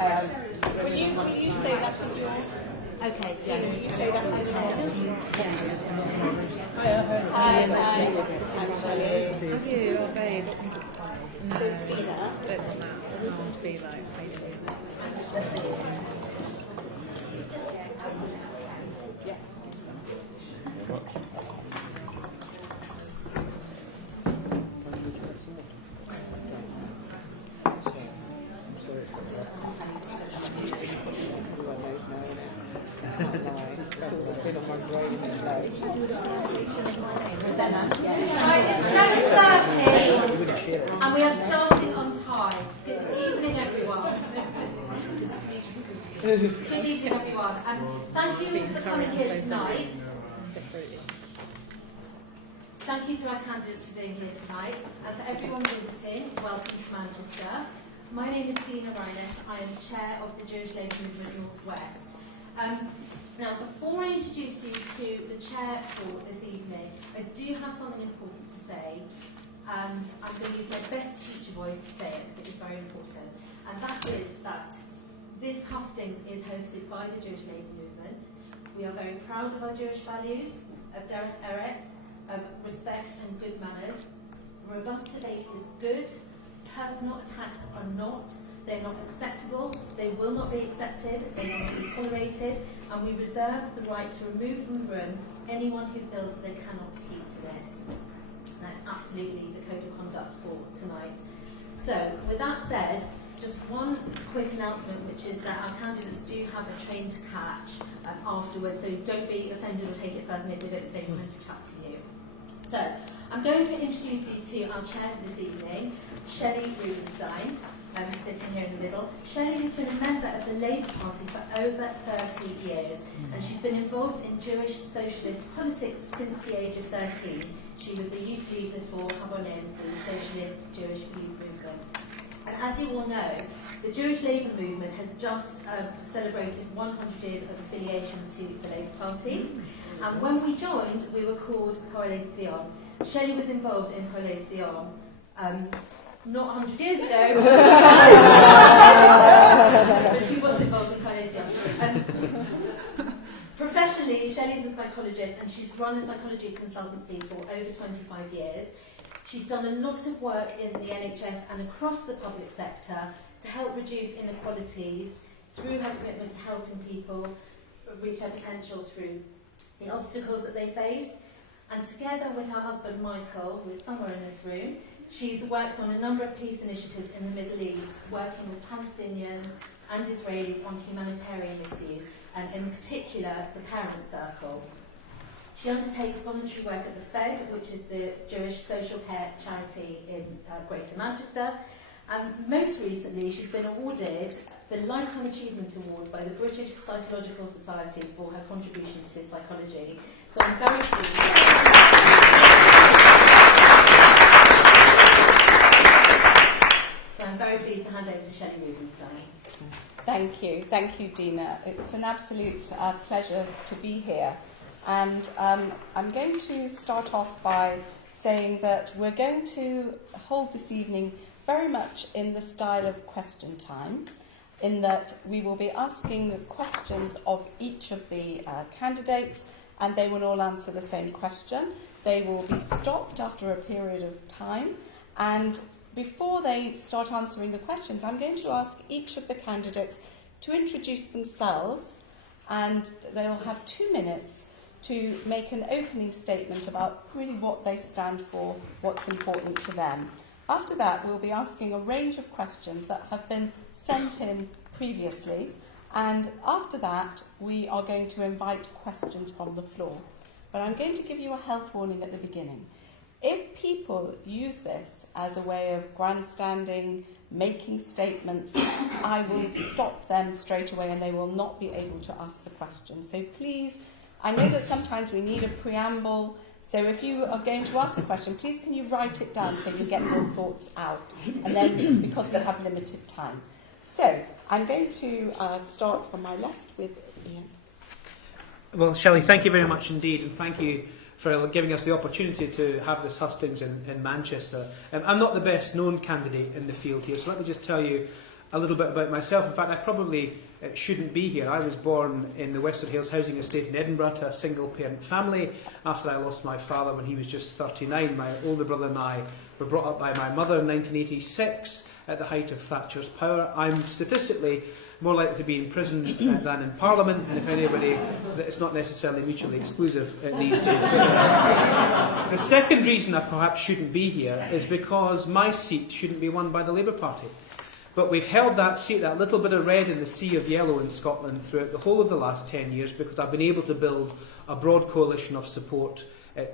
Will you say that on your... Okay, yeah. Will you say that on your... Hi. How are you, babes? So, Dina. We'll just be like... Yeah. And we are starting on time. Good evening, everyone. Good evening, everyone. Thank you for coming here tonight. Thank you to our candidates for being here tonight. And for everyone visiting, welcome to Manchester. My name is Dina Rhinus. I am Chair of the Jewish Labour Movement North West. Now, before I introduce you to the chair for this evening, I do have something important to say, and I'm going to use my best teacher voice to say it because it is very important. And that is that this Hustings is hosted by the Jewish Labour Movement. We are very proud of our Jewish values, of derech eretz, of respect and good manners. Robust debate is good. Personal attacks are not. They're not acceptable. They will not be accepted. They will not be tolerated. And we reserve the right to remove from the room anyone who feels that they cannot keep to this. That's absolutely the code of conduct for tonight. So, with that said, just one quick announcement, which is that our candidates do have a train to catch afterwards, so don't be offended or take it personally if we don't stay for them to chat to you. So, I'm going to introduce you to our chair for this evening, Shelley Rubenstein, sitting here in the middle. Shelley has been a member of the Labour Party for over 30 years, and she's been involved in Jewish socialist politics since the age of 13. She was a youth leader for Habonim, the socialist Jewish youth movement. And as you all know, the Jewish Labour movement has just celebrated 100 years of affiliation to the Labour Party. And when we joined, we were called Poale Zion. Shelley was involved in Poale Zion not 100 years ago, but she was involved in Poale Zion. Professionally, Shelley's a psychologist and she's run a psychology consultancy for over 25 years. She's done a lot of work in the NHS and across the public sector to help reduce inequalities through her commitment to helping people reach their potential through the obstacles that they face. And together with her husband Michael, who is somewhere in this room, she's worked on a number of peace initiatives in the Middle East, working with Palestinians and Israelis on humanitarian issues, and in particular the Parent Circle. She undertakes voluntary work at the Fed, which is the Jewish social care charity in Greater Manchester. And most recently, she's been awarded the Lifetime Achievement Award by the British Psychological Society for her contribution to psychology. So I'm very pleased. So I'm very pleased to hand over to Shelley Rubenstein. Thank you, Dina. It's an absolute pleasure to be here. And I'm going to start off by saying that we're going to hold this evening very much in the style of question time, in that we will be asking questions of each of the candidates, and they will all answer the same question. They will be stopped after a period of time, and before they start answering the questions, I'm going to ask each of the candidates to introduce themselves, and they'll have 2 minutes to make an opening statement about really what they stand for, what's important to them. After that, we'll be asking a range of questions that have been sent in previously, and after that, we are going to invite questions from the floor. But I'm going to give you a health warning at the beginning. If people use this as a way of grandstanding, making statements, I will stop them straight away and they will not be able to ask the question. So please, I know that sometimes we need a preamble, so if you are going to ask a question, please can you write it down so you get your thoughts out, and then because we have limited time. So I'm going to start from my left with Ian. Well, Shelley, thank you very much indeed, and thank you for giving us the opportunity to have this hustings in Manchester. I'm not the best known candidate in the field here, so let me just tell you a little bit about myself. In fact, I probably shouldn't be here. I was born in the Western Hales housing estate in Edinburgh to a single-parent family. After I lost my father when he was just 39, my older brother and I were brought up by my mother in 1986 at the height of Thatcher's power. I'm statistically more likely to be in prison than in Parliament, and if anybody, it's not necessarily mutually exclusive these days. The second reason I perhaps shouldn't be here is because my seat shouldn't be won by the Labour Party. But we've held that seat, that little bit of red in the sea of yellow in Scotland throughout the whole of the last 10 years because I've been able to build a broad coalition of support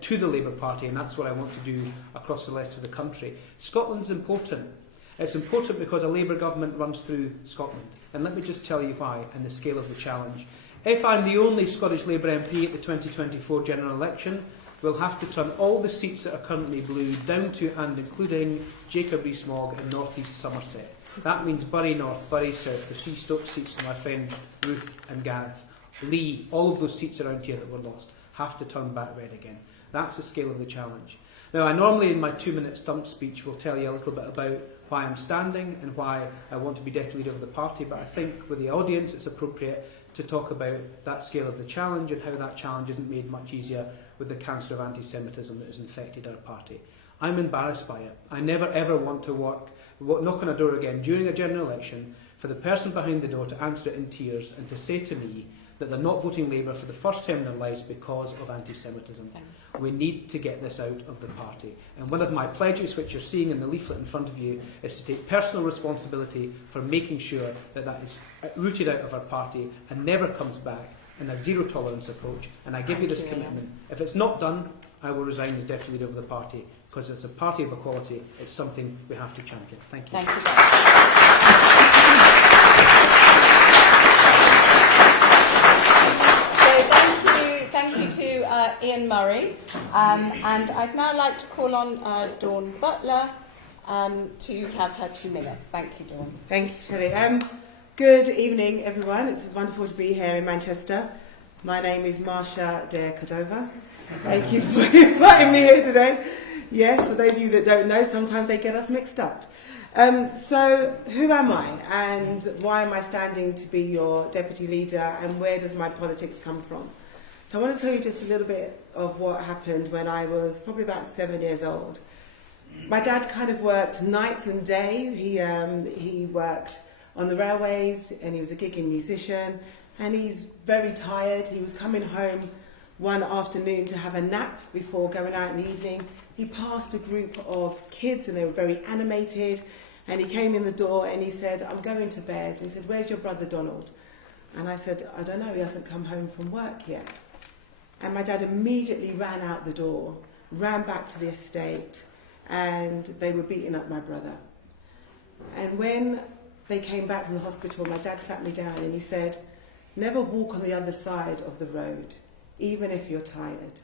to the Labour Party, and that's what I want to do across the rest of the country. Scotland's important. It's important because a Labour government runs through Scotland. And let me just tell you why and the scale of the challenge. If I'm the only Scottish Labour MP at the 2024 general election, we'll have to turn all the seats that are currently blue down to and including Jacob Rees-Mogg in North East Somerset. That means Bury North, Bury South, the 3 Stoke seats for my friend Ruth and Gareth, Lee, all of those seats around here that were lost, have to turn back red again. That's the scale of the challenge. Now, I normally in my 2-minute stump speech will tell you a little bit about why I'm standing and why I want to be deputy leader of the party, but I think with the audience it's appropriate to talk about that scale of the challenge and how that challenge isn't made much easier with the cancer of anti-Semitism that has infected our party. I'm embarrassed by it. I never ever want to knock on a door again during a general election for the person behind the door to answer it in tears and to say to me that they're not voting Labour for the first time in their lives because of anti-Semitism. We need to get this out of the party. And one of my pledges, which you're seeing in the leaflet in front of you, is to take personal responsibility for making sure that that is rooted out of our party and never comes back in a zero-tolerance approach. And I give you this commitment. If it's not done, I will resign as deputy leader of the party, because it's a party of equality. It's something we have to champion. Thank you. Thank you. Thank you to Ian Murray, and I'd now like to call on Dawn Butler to have her 2 minutes. Thank you, Dawn. Thank you, Shelley. Good evening, everyone. It's wonderful to be here in Manchester. My name is Marsha de Cordova. Thank you for inviting me here today. Yes, for those of you that don't know, sometimes they get us mixed up. So, who am I, and why am I standing to be your deputy leader, and where does my politics come from? So I want to tell you just a little bit of what happened when I was probably about 7 years old. My dad kind of worked night and day. He worked on the railways, and he was a gigging musician, and he's very tired. He was coming home one afternoon to have a nap before going out in the evening. He passed a group of kids, and they were very animated, and he came in the door and he said, "I'm going to bed." And he said, "Where's your brother Donald?" And I said, "I don't know, he hasn't come home from work yet." And my dad immediately ran out the door, ran back to the estate, and they were beating up my brother. And when they came back from the hospital, my dad sat me down and he said, "Never walk on the other side of the road, even if you're tired."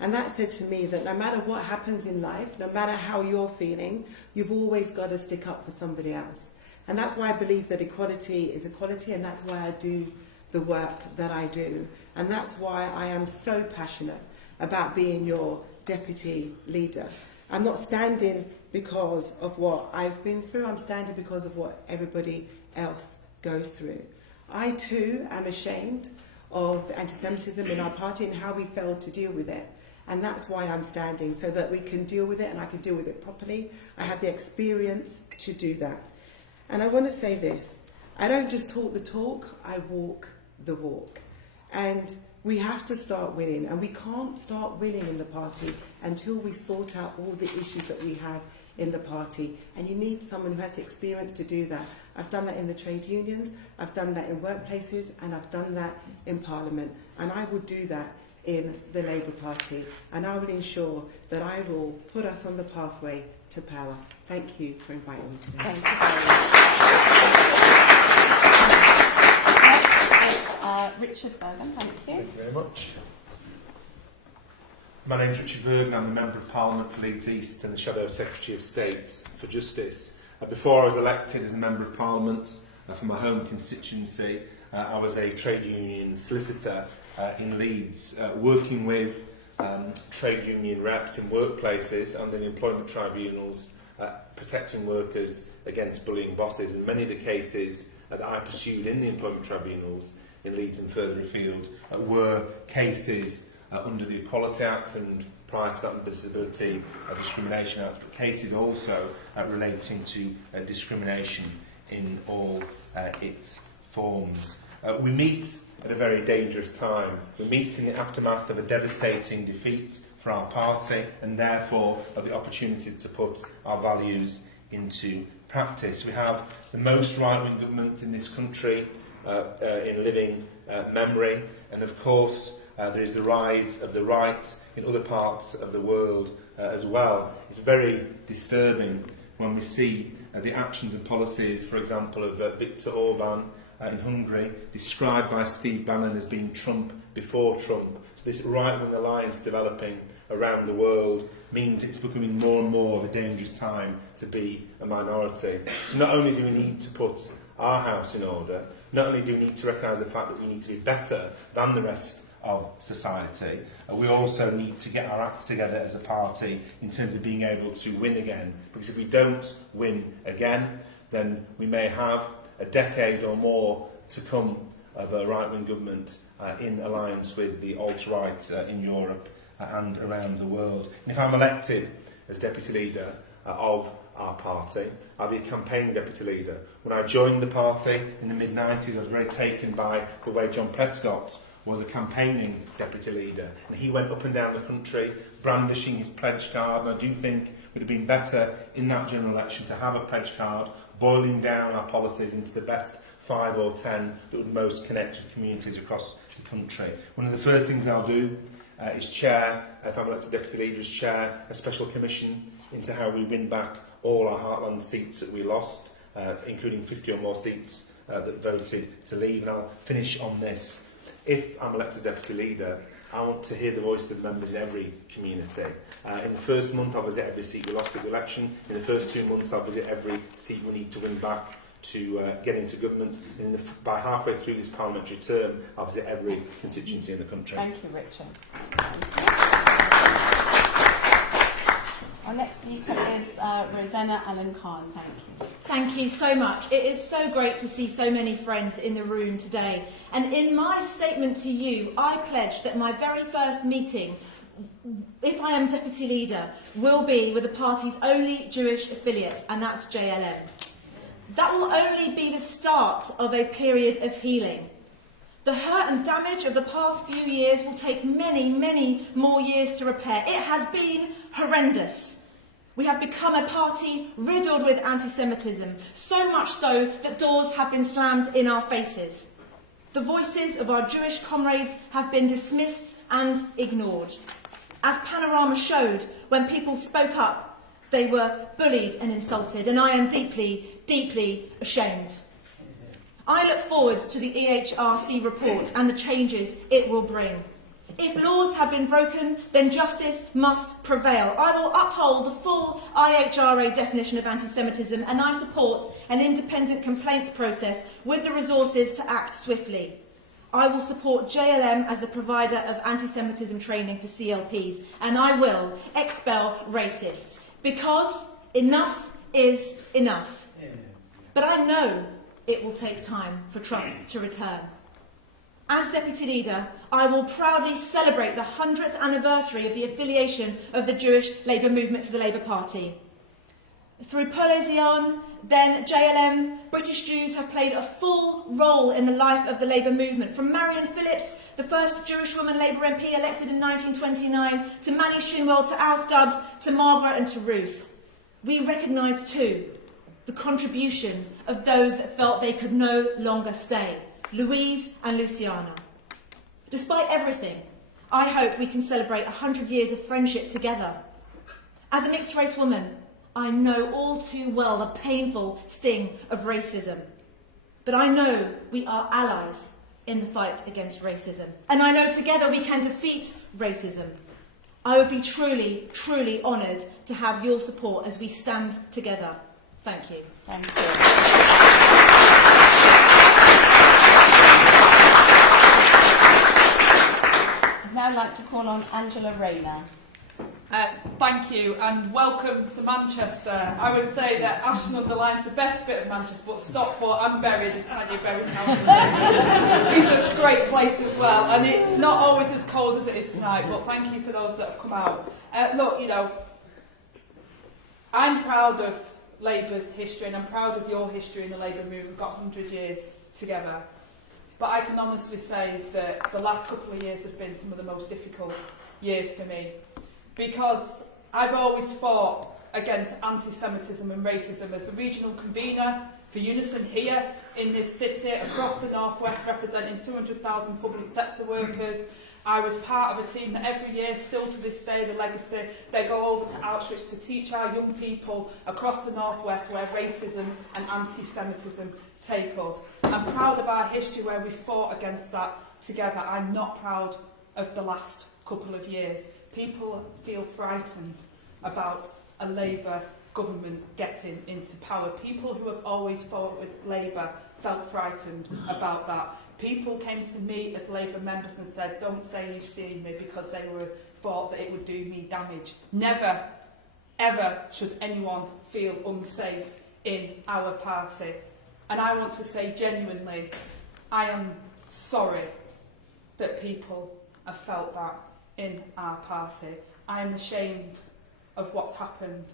And that said to me that no matter what happens in life, no matter how you're feeling, you've always got to stick up for somebody else. And that's why I believe that equality is equality, and that's why I do the work that I do. And that's why I am so passionate about being your deputy leader. I'm not standing because of what I've been through, I'm standing because of what everybody else goes through. I too am ashamed of the anti-Semitism in our party and how we failed to deal with it. And that's why I'm standing, so that we can deal with it and I can deal with it properly. I have the experience to do that. And I want to say this, I don't just talk the talk, I walk the walk. And we have to start winning, and we can't start winning in the party until we sort out all the issues that we have in the party. And you need someone who has the experience to do that. I've done that in the trade unions, I've done that in workplaces, and I've done that in Parliament. And I will do that in the Labour Party. And I will ensure that I will put us on the pathway to power. Thank you for inviting me today. Thank you very much. Richard Bergen, thank you. Thank you very much. My name is Richard Bergen. I'm the Member of Parliament for Leeds East and the Shadow Secretary of State for Justice. Before I was elected as a Member of Parliament from my home constituency, I was a trade union solicitor in Leeds, working with trade union reps in workplaces and in employment tribunals protecting workers against bullying bosses. And many of the cases that I pursued in the employment tribunals in Leeds and further afield were cases under the Equality Act, and prior to that the Disability Discrimination Act, but cases also relating to discrimination in all its forms. We meet at a very dangerous time. We meet in the aftermath of a devastating defeat for our party, and therefore of the opportunity to put our values into practice. We have the most right-wing government in this country in living memory, and of course there is the rise of the right in other parts of the world as well. It's very disturbing when we see the actions and policies, for example, of Viktor Orban in Hungary, described by Steve Bannon as being Trump before Trump. So this right-wing alliance developing around the world means it's becoming more and more of a dangerous time to be a minority. So not only do we need to put our house in order, not only do we need to recognise the fact that we need to be better than the rest of society, we also need to get our acts together as a party in terms of being able to win again. Because if we don't win again, then we may have a decade or more to come of a right-wing government in alliance with the alt-right in Europe and around the world. And if I'm elected as deputy leader of our party, I'll be a campaign deputy leader. When I joined the party in the mid-90s, I was very taken by the way John Prescott was a campaigning deputy leader, and he went up and down the country brandishing his pledge card, and I do think it would have been better in that general election to have a pledge card boiling down our policies into the best 5 or 10 that would most connect with communities across the country. One of the first things I'll do is chair, if I'm elected deputy leader, is chair a special commission into how we win back all our heartland seats that we lost, including 50 or more seats that voted to leave. And I'll finish on this. If I'm elected deputy leader, I want to hear the voice of the members in every community. In the first month, I'll visit every seat we lost at the election. In the first 2 months, I'll visit every seat we need to win back to get into government. And by halfway through this parliamentary term, I'll visit every constituency in the country. Thank you, Richard. Our next speaker is Rosanna Allen Khan. Thank you. Thank you so much. It is so great to see so many friends in the room today. And in my statement to you, I pledge that my very first meeting, if I am deputy leader, will be with the party's only Jewish affiliate, and that's JLM. That will only be the start of a period of healing. The hurt and damage of the past few years will take many, many more years to repair. It has been horrendous. We have become a party riddled with anti-Semitism, so much so that doors have been slammed in our faces. The voices of our Jewish comrades have been dismissed and ignored. As Panorama showed, when people spoke up, they were bullied and insulted, and I am deeply, deeply ashamed. I look forward to the EHRC report and the changes it will bring. If laws have been broken, then justice must prevail. I will uphold the full IHRA definition of anti-Semitism, and I support an independent complaints process with the resources to act swiftly. I will support JLM as the provider of anti-Semitism training for CLPs, and I will expel racists, because enough is enough. But I know it will take time for trust to return. As Deputy Leader, I will proudly celebrate the 100th anniversary of the affiliation of the Jewish Labour movement to the Labour Party. Through Pole Zion, then JLM, British Jews have played a full role in the life of the Labour movement, from Marion Phillips, the first Jewish woman Labour MP elected in 1929, to Manny Shinwell, to Alf Dubs, to Margaret and to Ruth. We recognise too the contribution of those that felt they could no longer stay, Louise and Luciana. Despite everything, I hope we can celebrate 100 years of friendship together. As a mixed-race woman, I know all too well the painful sting of racism. But I know we are allies in the fight against racism. And I know together we can defeat racism. I would be truly, truly honoured to have your support as we stand together. Thank you. Thank you. I'd now like to call on Angela Rayner. Thank you and welcome to Manchester. I would say that Ashton-under-Lyne's the best bit of Manchester, but Stockport and Bury, there's plenty of Bury County, is a great place as well. And it's not always as cold as it is tonight, but thank you for those that have come out. Look, you know, I'm proud of Labour's history and I'm proud of your history in the Labour movement. We've got 100 years together. But I can honestly say that the last couple of years have been some of the most difficult years for me. Because I've always fought against anti-Semitism and racism as a regional convener for Unison here in this city, across the Northwest, representing 200,000 public sector workers. I was part of a team that every year, still to this day, the legacy, they go over to Auschwitz to teach our young people across the Northwest where racism and anti-Semitism take us. I'm proud of our history where we fought against that together. I'm not proud of the last couple of years. People feel frightened about a Labour government getting into power. People who have always fought with Labour felt frightened about that. People came to me as Labour members and said, don't say you've seen me, because they thought that it would do me damage. Never, ever should anyone feel unsafe in our party. And I want to say genuinely, I am sorry that people have felt that in our party. I am ashamed of what's happened.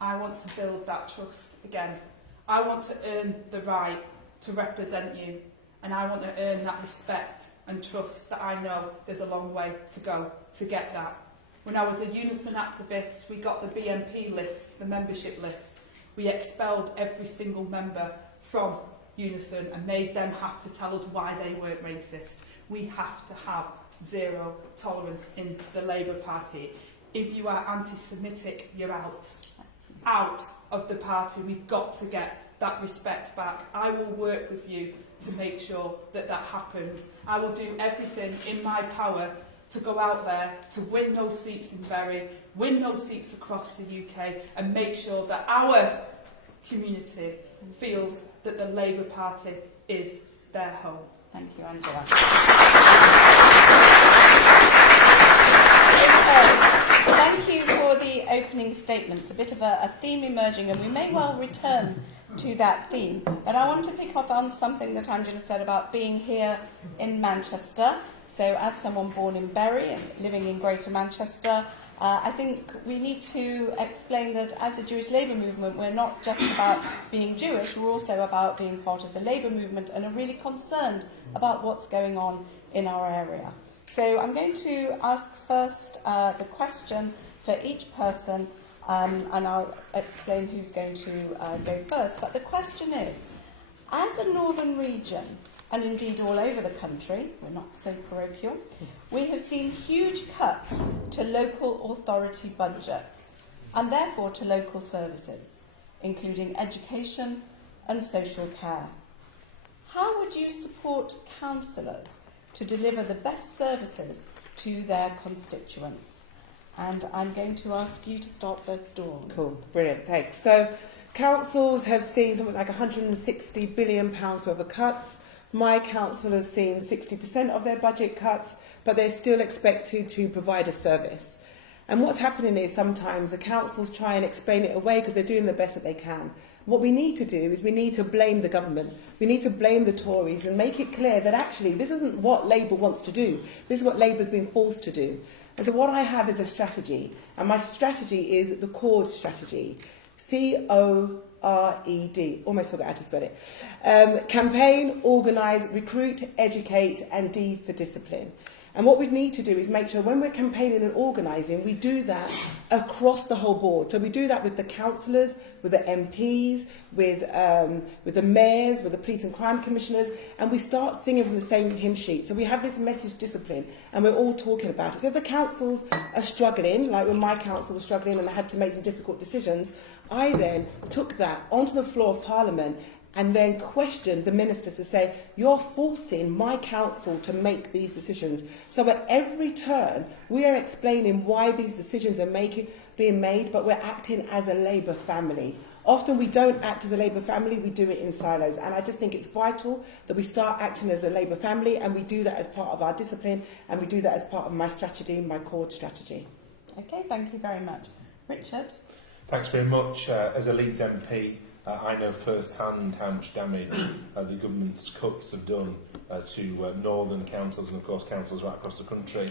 I want to build that trust again. I want to earn the right to represent you, and I want to earn that respect and trust that I know there's a long way to go to get that. When I was a Unison activist, we got the BNP list, the membership list. We expelled every single member from Unison and made them have to tell us why they weren't racist. We have to have zero tolerance in the Labour Party. If you are anti-Semitic, you're out of the party. We've got to get that respect back. I will work with you to make sure that that happens. I will do everything in my power to go out there to win those seats in Bury, win those seats across the UK, and make sure that our community feels that the Labour Party is their home. Thank you, Angela. Thank you for the opening statements. A bit of a theme emerging, and we may well return to that theme. But I want to pick up on something that Angela said about being here in Manchester. So as someone born in Bury and living in Greater Manchester, I think we need to explain that as a Jewish Labour movement, we're not just about being Jewish, we're also about being part of the Labour movement and are really concerned about what's going on in our area. So I'm going to ask first the question for each person, and I'll explain who's going to go first. But the question is, as a northern region, and indeed all over the country, we're not so parochial, we have seen huge cuts to local authority budgets and therefore to local services, including education and social care. How would you support councillors to deliver the best services to their constituents? And I'm going to ask you to start first, Dawn. Cool, brilliant, thanks. So councils have seen something like £160 billion worth of cuts. My council has seen 60% of their budget cuts, but they're still expected to provide a service. And what's happening is sometimes the councils try and explain it away because they're doing the best that they can. What we need to do is we need to blame the government. We need to blame the Tories and make it clear that actually this isn't what Labour wants to do. This is what Labour's been forced to do. And so what I have is a strategy. And my strategy is the CORED strategy. CORED. Almost forgot how to spell it. Campaign, organise, recruit, educate, and D for discipline. And what we need to do is make sure when we're campaigning and organising, we do that across the whole board. So we do that with the councillors, with the MPs, with the mayors, with the police and crime commissioners, and we start singing from the same hymn sheet. So we have this message discipline, and we're all talking about it. So if the councils are struggling, like when my council was struggling and I had to make some difficult decisions, I then took that onto the floor of Parliament and then questioned the ministers to say, you're forcing my council to make these decisions. So at every turn, we are explaining why these decisions are being made, but we're acting as a Labour family. Often we don't act as a Labour family, we do it in silos. And I just think it's vital that we start acting as a Labour family, and we do that as part of our discipline, and we do that as part of my strategy, my CORED strategy. Okay, thank you very much. Richard? Thanks very much. As a Leeds MP, I know firsthand how much damage the government's cuts have done to northern councils and, of course, councils right across the country.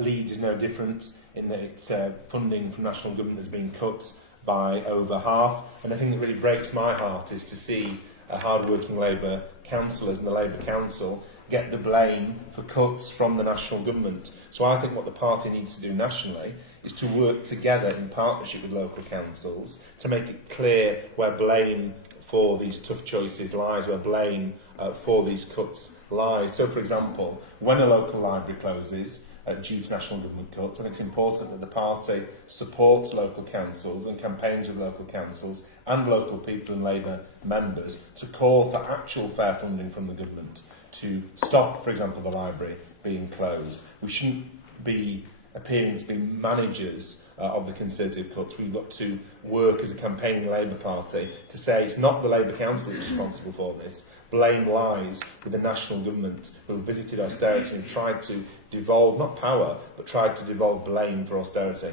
Leeds is no different in that its funding from national government has been cut by over half. And the thing that really breaks my heart is to see hard-working Labour councillors and the Labour Council get the blame for cuts from the national government. So I think what the party needs to do nationally is to work together in partnership with local councils to make it clear where blame for these tough choices lies, where blame for these cuts lies. So, for example, when a local library closes due to national government cuts, I think it's important that the party supports local councils and campaigns with local councils and local people and Labour members to call for actual fair funding from the government to stop, for example, the library being closed. We shouldn't be appearing to be managers of the Conservative cuts. We've got to work as a campaigning Labour Party to say it's not the Labour Council that's responsible for this. Blame lies with the national government who visited austerity and tried to devolve, not power, but tried to devolve blame for austerity.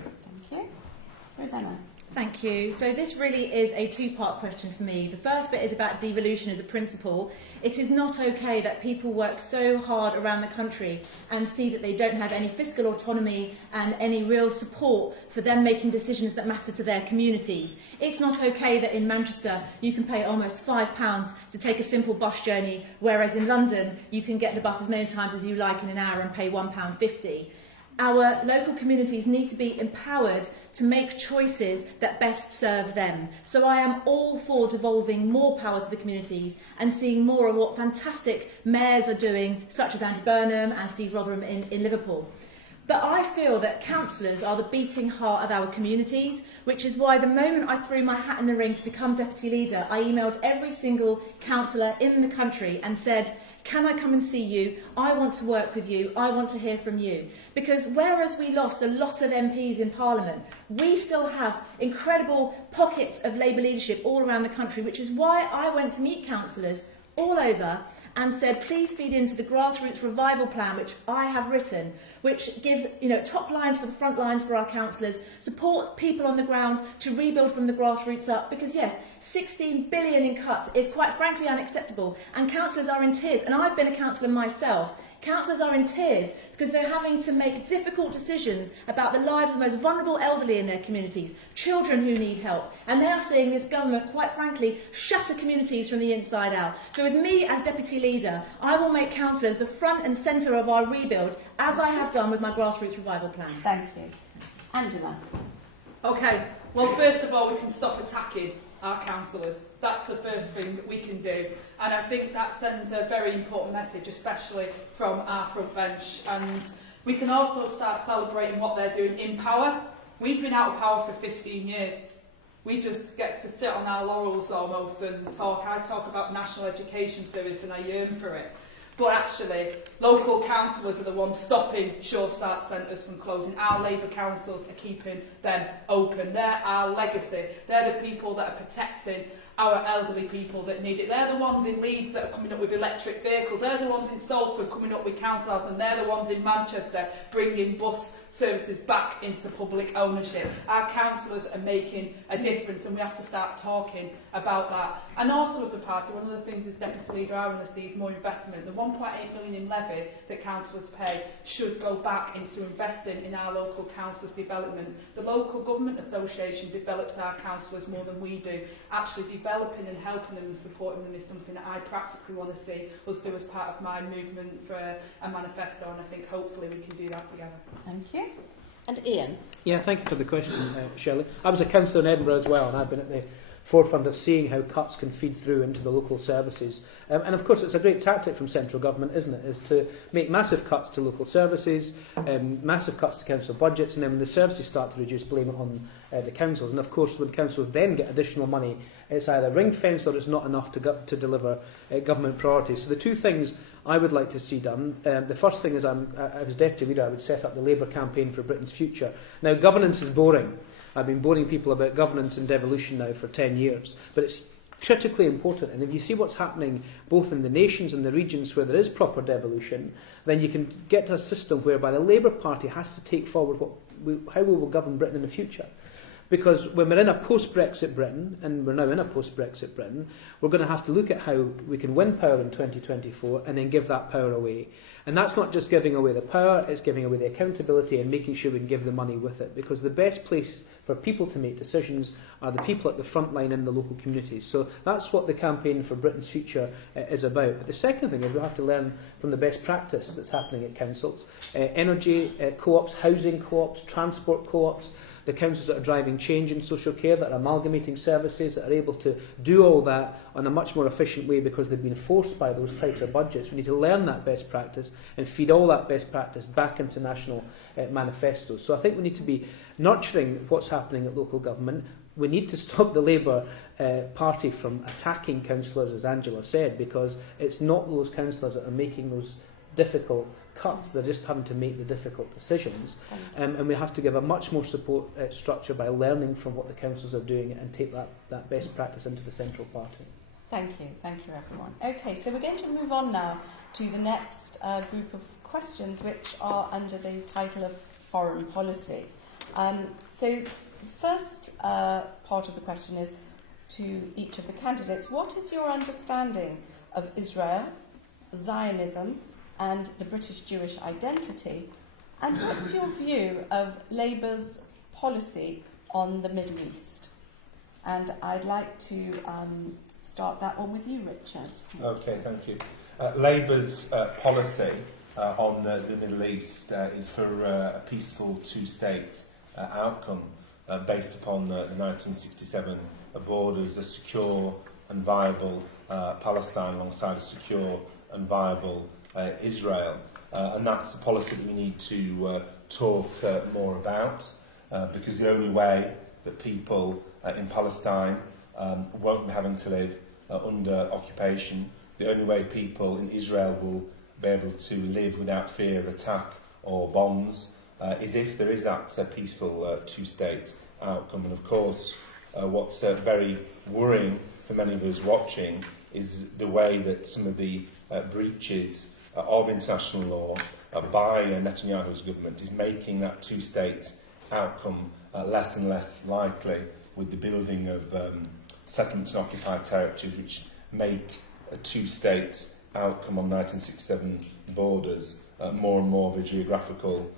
Thank you. Rosanna? Thank you. So this really is a two-part question for me. The first bit is about devolution as a principle. It is not okay that people work so hard around the country and see that they don't have any fiscal autonomy and any real support for them making decisions that matter to their communities. It's not okay that in Manchester you can pay almost £5 to take a simple bus journey, whereas in London you can get the bus as many times as you like in an hour and pay £1.50. Our local communities need to be empowered to make choices that best serve them. So I am all for devolving more power to the communities and seeing more of what fantastic mayors are doing, such as Andy Burnham and Steve Rotherham in Liverpool. But I feel that councillors are the beating heart of our communities, which is why the moment I threw my hat in the ring to become deputy leader, I emailed every single councillor in the country and said, can I come and see you? I want to work with you. I want to hear from you. Because whereas we lost a lot of MPs in Parliament, we still have incredible pockets of Labour leadership all around the country, which is why I went to meet councillors all over and said, please feed into the grassroots revival plan, which I have written, which gives top lines for the front lines for our councillors, supports people on the ground to rebuild from the grassroots up, because yes, 16 billion in cuts is quite frankly unacceptable, and councillors are in tears, and I've been a councillor myself. Councillors are in tears because they're having to make difficult decisions about the lives of the most vulnerable elderly in their communities, children who need help, and they are seeing this government, quite frankly, shatter communities from the inside out. So with me as deputy leader, I will make councillors the front and centre of our rebuild, as I have done with my grassroots revival plan. Thank you. Angela? Okay, well, first of all, we can stop attacking our councillors. That's the first thing we can do. And I think that sends a very important message, especially from our front bench. And we can also start celebrating what they're doing in power. We've been out of power for 15 years. We just get to sit on our laurels almost and talk. I talk about National Education Service and I yearn for it. But actually, local councillors are the ones stopping Sure Start centres from closing. Our Labour councils are keeping them open. They're our legacy. They're the people that are protecting our elderly people that need it. They're the ones in Leeds that are coming up with electric vehicles. They're the ones in Salford coming up with council houses, and they're the ones in Manchester bringing bus services back into public ownership. Our councillors are making a difference, and we have to start talking about that. And also as a party, one of the things as Deputy Leader I want to see is more investment. The 1.8 million in levy that councillors pay should go back into investing in our local councillors' development. The Local Government Association develops our councillors more than we do. Actually developing and helping them and supporting them is something that I practically want to see us do as part of my movement for a manifesto, and I think hopefully we can do that together. Thank you. And Ian? Yeah, thank you for the question, Shelley. I was a councillor in Edinburgh as well, and I've been at the forefront of seeing how cuts can feed through into the local services. And of course, it's a great tactic from central government, isn't it, is to make massive cuts to local services, massive cuts to council budgets, and then when the services start to reduce, blame it on the councils. And of course, when councils then get additional money, it's either ring-fenced or it's not enough to deliver government priorities. So the two things I would like to see done. The first thing is, I was deputy leader, I would set up the Labour campaign for Britain's future. Now, governance is boring. I've been boring people about governance and devolution now for 10 years, but it's critically important. And if you see what's happening both in the nations and the regions where there is proper devolution, then you can get to a system whereby the Labour Party has to take forward what how we will govern Britain in the future. Because when we're in a post-Brexit Britain, and we're now in a post-Brexit Britain, we're going to have to look at how we can win power in 2024 and then give that power away. And that's not just giving away the power, it's giving away the accountability and making sure we can give the money with it. Because the best place for people to make decisions are the people at the front line in the local communities. So that's what the campaign for Britain's future is about. But the second thing is we have to learn from the best practice that's happening at councils. Energy co-ops, housing co-ops, transport co-ops, the councils that are driving change in social care, that are amalgamating services, that are able to do all that on a much more efficient way because they've been forced by those tighter budgets. We need to learn that best practice and feed all that best practice back into national manifestos. So I think we need to be nurturing what's happening at local government. We need to stop the Labour Party from attacking councillors, as Angela said, because it's not those councillors that are making those difficult cuts, they're just having to make the difficult decisions, and we have to give a much more support structure by learning from what the councils are doing and take that best practice into the central party. Thank you everyone. Okay, so we're going to move on now to the next group of questions, which are under the title of foreign policy. So the first part of the question is to each of the candidates. What is your understanding of Israel, Zionism, and the British Jewish identity, and what's your view of Labour's policy on the Middle East? And I'd like to start that one with you, Richard. Okay, thank you. Labour's policy on the Middle East is for a peaceful two-state outcome based upon the 1967 borders, a secure and viable Palestine alongside a secure and viable Israel, and that's a policy that we need to talk more about, because the only way that people in Palestine won't be having to live under occupation, the only way people in Israel will be able to live without fear of attack or bombs is if there is that peaceful two-state outcome. And of course, what's very worrying for many of us watching is the way that some of the breaches of international law by Netanyahu's government is making that two-state outcome less and less likely, with the building of settlements in occupied territories which make a two-state outcome on 1967 borders more and more of a geographical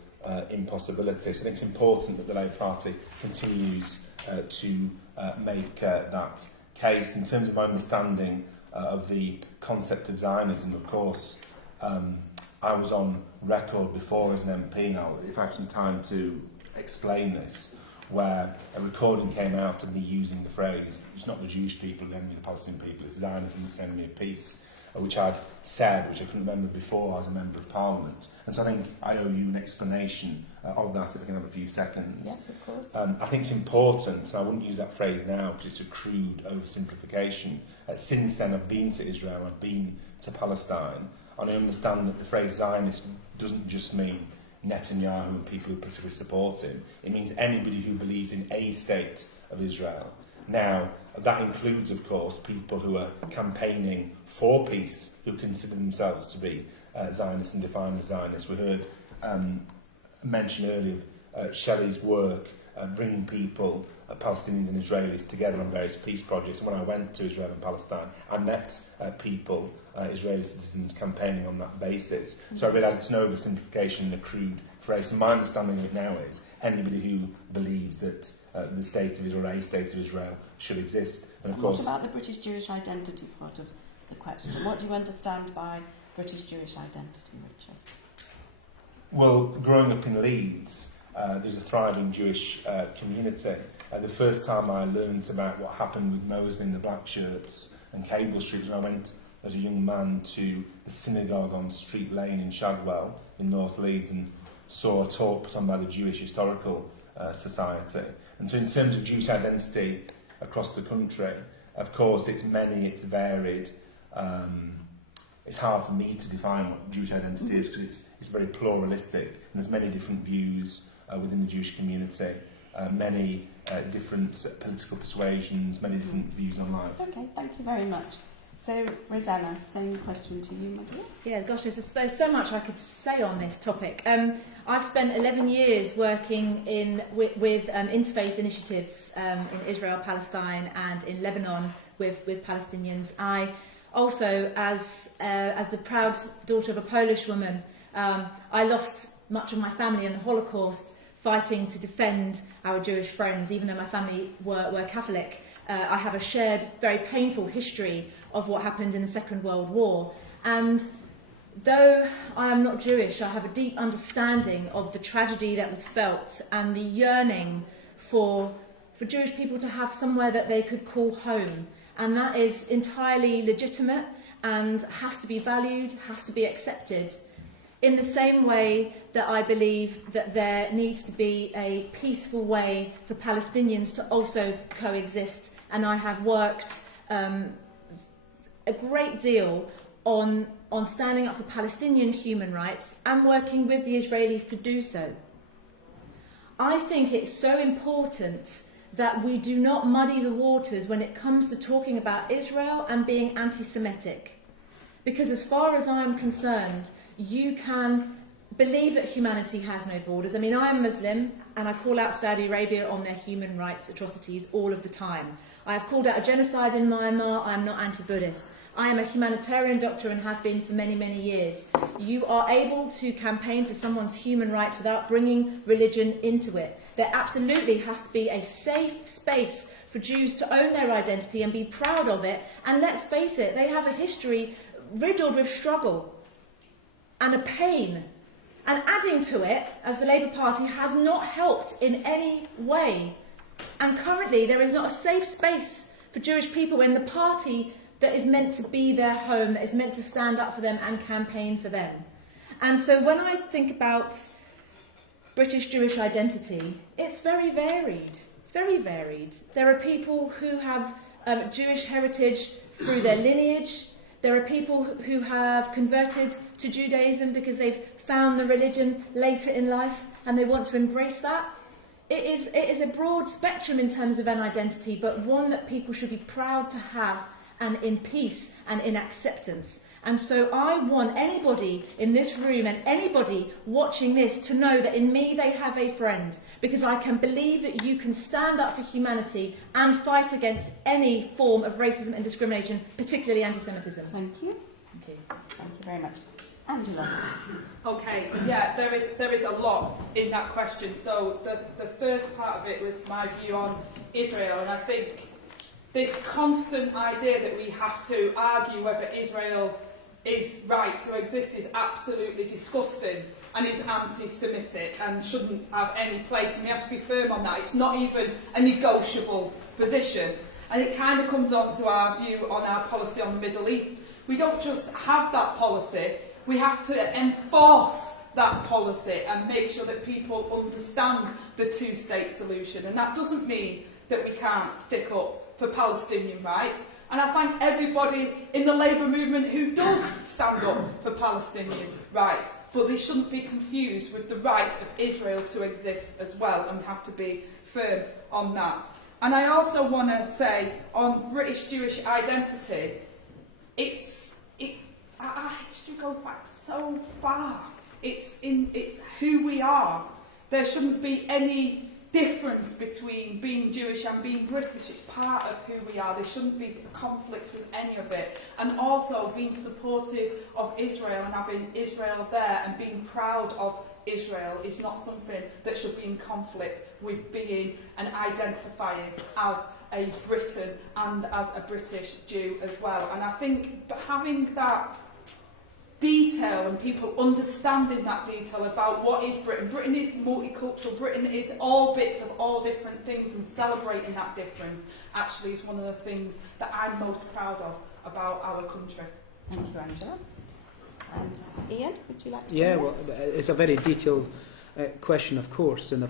impossibility. So I think it's important that the Labour Party continues to make that case. In terms of my understanding of the concept of Zionism, of course, I was on record before as an MP, now if I have some time to explain this, where a recording came out of me using the phrase, it's not the Jewish people, the enemy of the Palestinian people, it's Zionism that's the enemy of peace, which I'd said, which I couldn't remember before as a Member of Parliament. And so I think I owe you an explanation of that, if I can have a few seconds. Yes, of course. I think it's important, and I wouldn't use that phrase now because it's a crude oversimplification. Since then I've been to Israel, I've been to Palestine, and I understand that the phrase Zionist doesn't just mean Netanyahu and people who politically support him. It means anybody who believes in a state of Israel. Now, that includes, of course, people who are campaigning for peace, who consider themselves to be Zionists and defined as Zionists. We heard mention earlier Shelley's work bringing people, Palestinians and Israelis, together on various peace projects. And when I went to Israel and Palestine, I met people, Israeli citizens, campaigning on that basis. So I realise it's an oversimplification and a crude phrase. So my understanding of it now is anybody who believes that the state of Israel, a state of Israel, should exist. And of course, what about the British Jewish identity part of the question? What do you understand by British Jewish identity, Richard? Well, growing up in Leeds, there's a thriving Jewish community. The first time I learned about what happened with Mosley and the black shirts and Cable Street was when I went as a young man to the synagogue on Street Lane in Shadwell in North Leeds and saw a talk put on by the Jewish Historical Society. And so in terms of Jewish identity across the country, of course it's many, it's varied. It's hard for me to define what Jewish identity is because it's very pluralistic and there's many different views within the Jewish community, many different political persuasions, many different views on life. Okay, thank you very much. So, Rosanna, same question to you, my dear. Yeah, gosh, there's so much I could say on this topic. I've spent 11 years working with interfaith initiatives in Israel, Palestine, and in Lebanon with Palestinians. I also, as the proud daughter of a Polish woman, I lost much of my family in the Holocaust fighting to defend our Jewish friends, even though my family were Catholic. I have a shared, very painful history of what happened in the Second World War. And though I am not Jewish, I have a deep understanding of the tragedy that was felt and the yearning for Jewish people to have somewhere that they could call home. And that is entirely legitimate and has to be valued, has to be accepted. In the same way that I believe that there needs to be a peaceful way for Palestinians to also coexist. And I have worked a great deal on standing up for Palestinian human rights and working with the Israelis to do so. I think it's so important that we do not muddy the waters when it comes to talking about Israel and being anti-Semitic. Because as far as I'm concerned, you can believe that humanity has no borders. I mean, I'm Muslim and I call out Saudi Arabia on their human rights atrocities all of the time. I have called out a genocide in Myanmar. I am not anti-Buddhist. I am a humanitarian doctor and have been for many, many years. You are able to campaign for someone's human rights without bringing religion into it. There absolutely has to be a safe space for Jews to own their identity and be proud of it. And let's face it, they have a history riddled with struggle and a pain. And adding to it, as the Labour Party has not helped in any way. And currently there is not a safe space for Jewish people in the party that is meant to be their home, that is meant to stand up for them and campaign for them. And so when I think about British Jewish identity, it's very varied. It's very varied. There are people who have Jewish heritage through their lineage. There are people who have converted to Judaism because they've found the religion later in life and they want to embrace that. It is a broad spectrum in terms of an identity, but one that people should be proud to have and in peace and in acceptance. And so I want anybody in this room and anybody watching this to know that in me they have a friend, because I can believe that you can stand up for humanity and fight against any form of racism and discrimination, particularly anti-Semitism. Thank you. Thank you. Thank you very much. Angela. Okay, yeah, there is a lot in that question. So the first part of it was my view on Israel, and I think this constant idea that we have to argue whether Israel is right to exist is absolutely disgusting and is anti-Semitic and shouldn't have any place, and we have to be firm on that. It's not even a negotiable position. And it kind of comes on to our view on our policy on the Middle East. We don't just have that policy, we have to enforce that policy and make sure that people understand the two-state solution. And that doesn't mean that we can't stick up for Palestinian rights. And I thank everybody in the Labour movement who does stand up for Palestinian rights. But they shouldn't be confused with the rights of Israel to exist as well, and we have to be firm on that. And I also want to say, on British Jewish identity, our history goes back so far. It's who we are. There shouldn't be any difference between being Jewish and being British. It's part of who we are. There shouldn't be a conflict with any of it. And also being supportive of Israel and having Israel there and being proud of Israel is not something that should be in conflict with being and identifying as a Briton and as a British Jew as well. And I think having that detail and people understanding that detail about what is Britain. Britain is multicultural. Britain is all bits of all different things, and celebrating that difference actually is one of the things that I'm most proud of about our country. Thank you, Angela. And Ian, would you like to Yeah, go well, next? it's a very detailed question, of course, and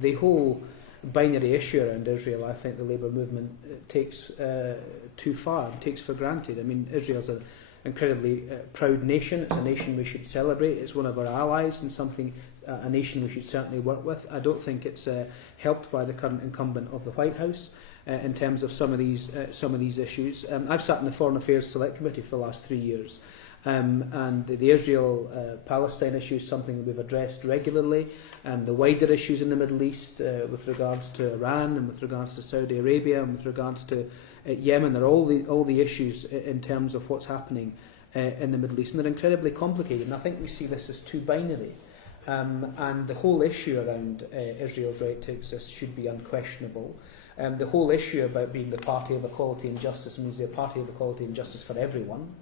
the whole binary issue around Israel, I think the Labour movement takes too far, takes for granted. I mean, Israel's an incredibly proud nation. It's a nation we should celebrate. It's one of our allies and something a nation we should certainly work with. I don't think it's helped by the current incumbent of the White House in terms of some of these issues. I've sat in the Foreign Affairs Select Committee for the last 3 years, and the Israel-Palestine issue is something that we've addressed regularly. The wider issues in the Middle East with regards to Iran and with regards to Saudi Arabia and with regards to Yemen, are all the issues in terms of what's happening in the Middle East, and they're incredibly complicated. And I think we see this as too binary. And the whole issue around Israel's right to exist should be unquestionable. The whole issue about being the party of equality and justice means they're a party of equality and justice for everyone.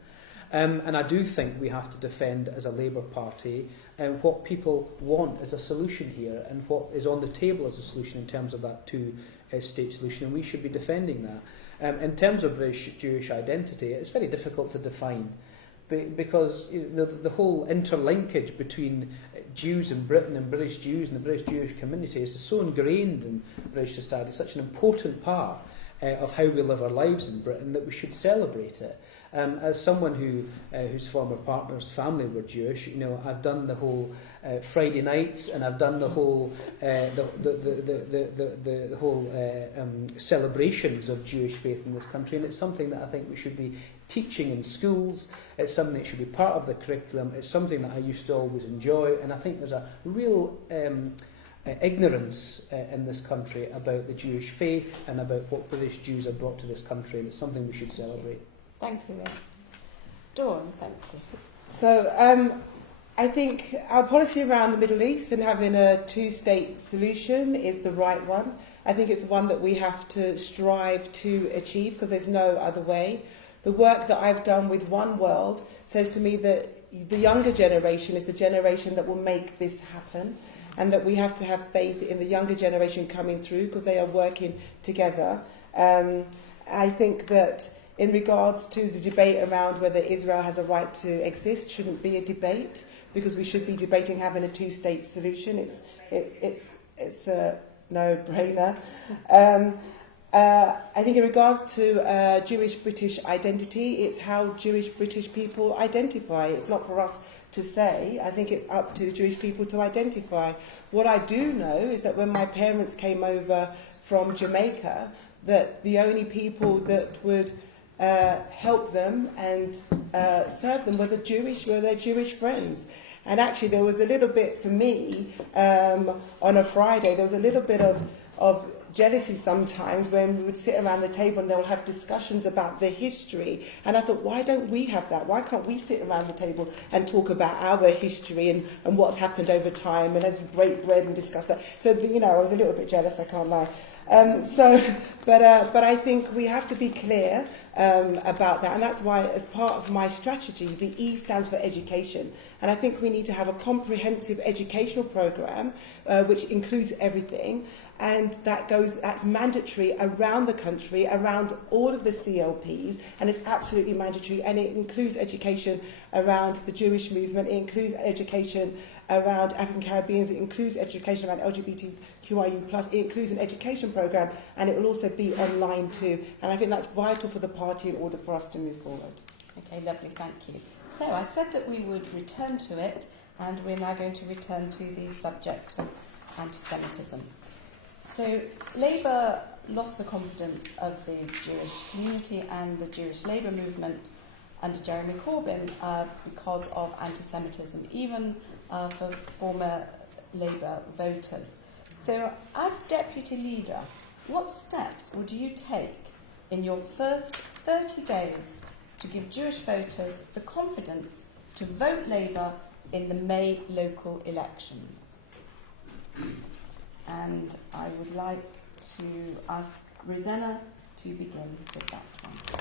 And I do think we have to defend as a Labour Party what people want as a solution here and what is on the table as a solution in terms of that two-state solution, and we should be defending that. In terms of British Jewish identity, it's very difficult to define because the whole interlinkage between Jews in Britain and British Jews and the British Jewish community is so ingrained in British society. It's such an important part of how we live our lives in Britain that we should celebrate it. As someone whose former partner's family were Jewish, I've done the whole Friday nights, and I've done the whole the whole celebrations of Jewish faith in this country, and it's something that I think we should be teaching in schools. It's something that should be part of the curriculum. It's something that I used to always enjoy, and I think there's a real ignorance in this country about the Jewish faith and about what British Jews have brought to this country, and it's something we should celebrate. Thank you, Ian. Dawn, thank you. So I think our policy around the Middle East and having a two-state solution is the right one. I think it's the one that we have to strive to achieve because there's no other way. The work that I've done with One World says to me that the younger generation is the generation that will make this happen, and that we have to have faith in the younger generation coming through because they are working together. I think that in regards to the debate around whether Israel has a right to exist, shouldn't be a debate because we should be debating having a two-state solution. It's a no-brainer. I think in regards to Jewish British identity, it's how Jewish British people identify. It's not for us to say. I think it's up to the Jewish people to identify. What I do know is that when my parents came over from Jamaica, that the only people that would help them and serve them were their Jewish friends. And actually there was a little bit, for me, on a Friday, there was a little bit of jealousy sometimes when we would sit around the table and they'll have discussions about the history. And I thought, why don't we have that? Why can't we sit around the table and talk about our history and what's happened over time, and as we break bread and discuss that? So, I was a little bit jealous, I can't lie. But I think we have to be clear about that, and that's why, as part of my strategy, the E stands for education, and I think we need to have a comprehensive educational program which includes everything, and that's mandatory around the country, around all of the CLPs, and it's absolutely mandatory, and it includes education around the Jewish movement, it includes education around African Caribbeans, it includes education around LGBTQIU+, it includes an education program, and it will also be online too. And I think that's vital for the party in order for us to move forward. Okay, lovely, thank you. So I said that we would return to it, and we're now going to return to the subject of anti-Semitism. So Labour lost the confidence of the Jewish community and the Jewish Labour movement under Jeremy Corbyn because of anti-Semitism, even for former Labour voters. So as Deputy Leader, what steps would you take in your first 30 days to give Jewish voters the confidence to vote Labour in the May local elections? And I would like to ask Rosanna to begin with that one.